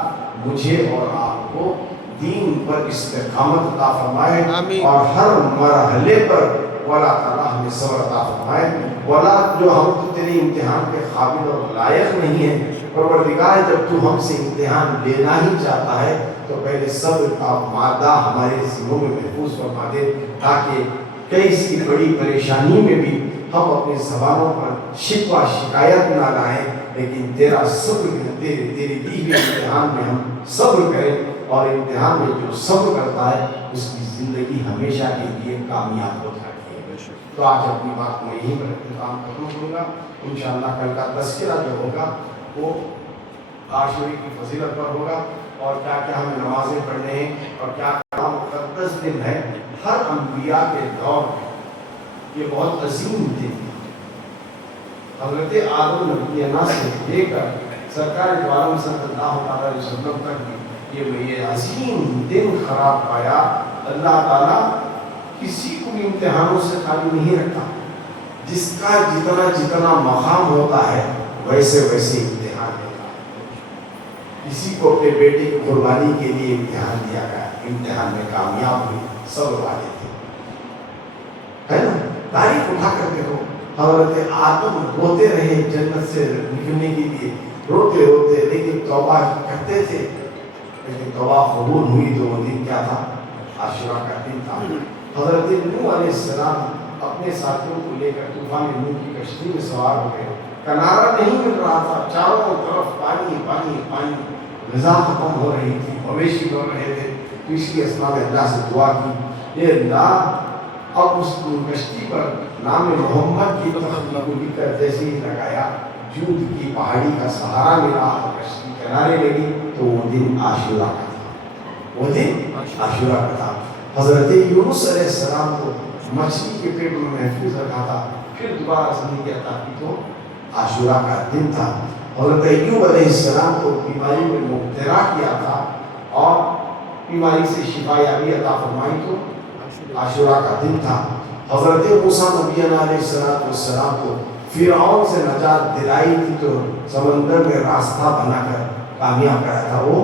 مجھے اور آپ کو دین پر استقامت عطا فرمائے اور ہر مرحلے پر اللہ تعالیٰ ہمیں صبر عطا فرمائے. ولا جو ہم تو تیرے امتحان کے قابل اور لائق نہیں ہیں, پروردگار جب تو ہم سے امتحان لینا ہی چاہتا ہے تو پہلے صبر کا مادہ ہمارے سینوں میں محفوظ فرما دے, تاکہ کیسی بڑی پریشانی میں بھی ہم اپنے زبانوں پر شکوہ شکایت نہ لائیں, لیکن تیرا صبر تیری دی ہوئی امتحان میں ہم صبر کریں, اور امتحان میں جو صبر کرتا ہے اس کی زندگی ہمیشہ کے لیے کامیاب ہو جاتی ہے. تو آج اپنی بات میں یہیں پر اختتام کروں گا. انشاءاللہ کل کا تذکرہ جو ہوگا وہ عاشوری کی فضیلت پر ہوگا, اور کیا کیا ہمیں نمازیں پڑھنے ہیں اور کیا کیا مقدس دن ہے. ہر انبیاء کے دور میں یہ بہت عظیم دن, حضرت آدم نبی سے لے کر سرکار دو عالم صلی اللہ علیہ وسلم تک یہ عظیم دن خراب پایا. اللہ تعالیٰ کسی کو بھی امتحانوں سے خالی نہیں رکھتا. جس کا جتنا جتنا مقام ہوتا ہے ویسے ویسے امتحان دیتا ہے. کسی کو اپنے بیٹے کی قربانی کے لیے امتحان دیا گیا, امتحان میں کامیاب ہوئی, صبر والے تھے, ہے نا. تاریخ اٹھا کر دیکھو, حضرت آدم روتے رہے جنت سے نکلنے کے لیے, روتے روتے, لیکن توبہ کرتے تھے, لیکن توبہ قبول ہوئی. تو وہ دن کیا تھا؟ عاشورہ کا دن تھا. حضرت نوح علیہ السلام اپنے ساتھیوں کو لے کر طوفان نوح کی کشتی میں سوار ہو گئے. کنارہ نہیں مل رہا تھا, چاروں طرف پانی پانی پانی, غذا ختم ہو رہی تھی, مویشی بڑھ رہے تھے. تو اس کی اسنا میں اللہ سے دعا کی, یہ اللہ اب اس کشتی پر نام محمد کی تختی کو لکھ کر جیسے ہی لگایا, جود کی پہاڑی کا سہارا ملا اور کشتی کنارے لگی. تو وہ دن عاشورہ کا تھا, وہ دن عاشورہ کا تھا. حضرت یونس علیہ السلام کو مچھلی کے پیٹ میں محفوظ رکھا تھا, پھر دوبارہ زندگی عطا کی تو عاشورہ کا دن تھا. حضرت ایوب علیہ السلام کو بیماری میں مبتلا کیا تھا اور بیماری سے شفا یابی عطا فرمائی تو عاشورہ کا دن تھا. حضرت موسیٰ نبی علیہ السلام کو فرعون سے نجات دلائی تھی تو سمندر میں راستہ بنا کر کامیاب کرایا تھا, وہ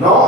9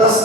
10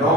9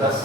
10।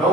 9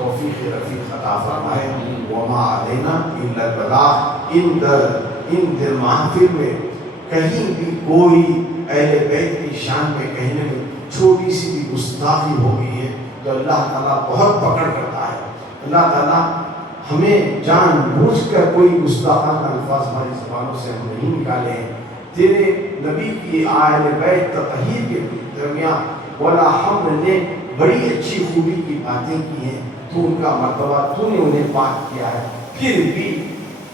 توفیق رفیق عطا فرمائے. وما علینا الا البلاغ. ان دل محفل میں کہیں بھی کوئی اہل بیت کی شان میں کہنے میں چھوٹی سی بھی گستاخی ہو گئی ہے تو اللہ تعالیٰ بہت پکڑ کرتا ہے. اللہ تعالیٰ ہمیں جان بوجھ کر کوئی گستاخانہ الفاظ ہماری زبانوں سے ہم نہیں نکالے ہیں. تیرے نبی کی اہل بیت تطہیر کے درمیان بولا ہم نے بڑی اچھی خوبی کی باتیں کی ہیں، تو ان کا مرتبہ تو نے انہیں پاک کیا ہے. پھر بھی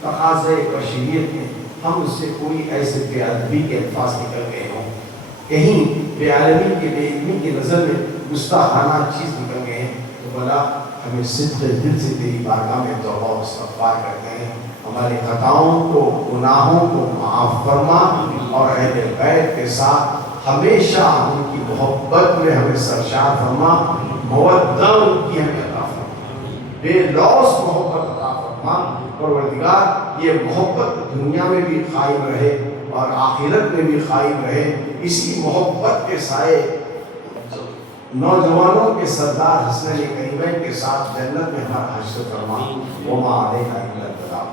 تقاضۂ بشریت میں ہم اس سے کوئی ایسے بے ادبی کے الفاظ نکل گئے ہوں، کہیں بے عالمی کے بے علمی کی نظر میں گستاخانہ چیز نکل گئے ہیں، تو بولا ہمیں صدق دل سے تیری بارگاہ میں توبہ و استغفار کرتے ہیں. ہمارے خطاؤں کو گناہوں کو معاف فرما اور اہل بیت کے ساتھ ہمیشہ ان کی محبت میں ہمیں سرشار فرما. مودہ ان کی ہمیں عطا فرما، بے لوث محبت عطا فرما. پروردگار یہ محبت دنیا میں بھی قائم رہے اور آخرت میں بھی قائم رہے. اسی محبت کے سائے نوجوانوں کے سردار حسنین کریمین کے ساتھ جنت میں ہمارا حشر فرما. وما علینا الا البلاغ.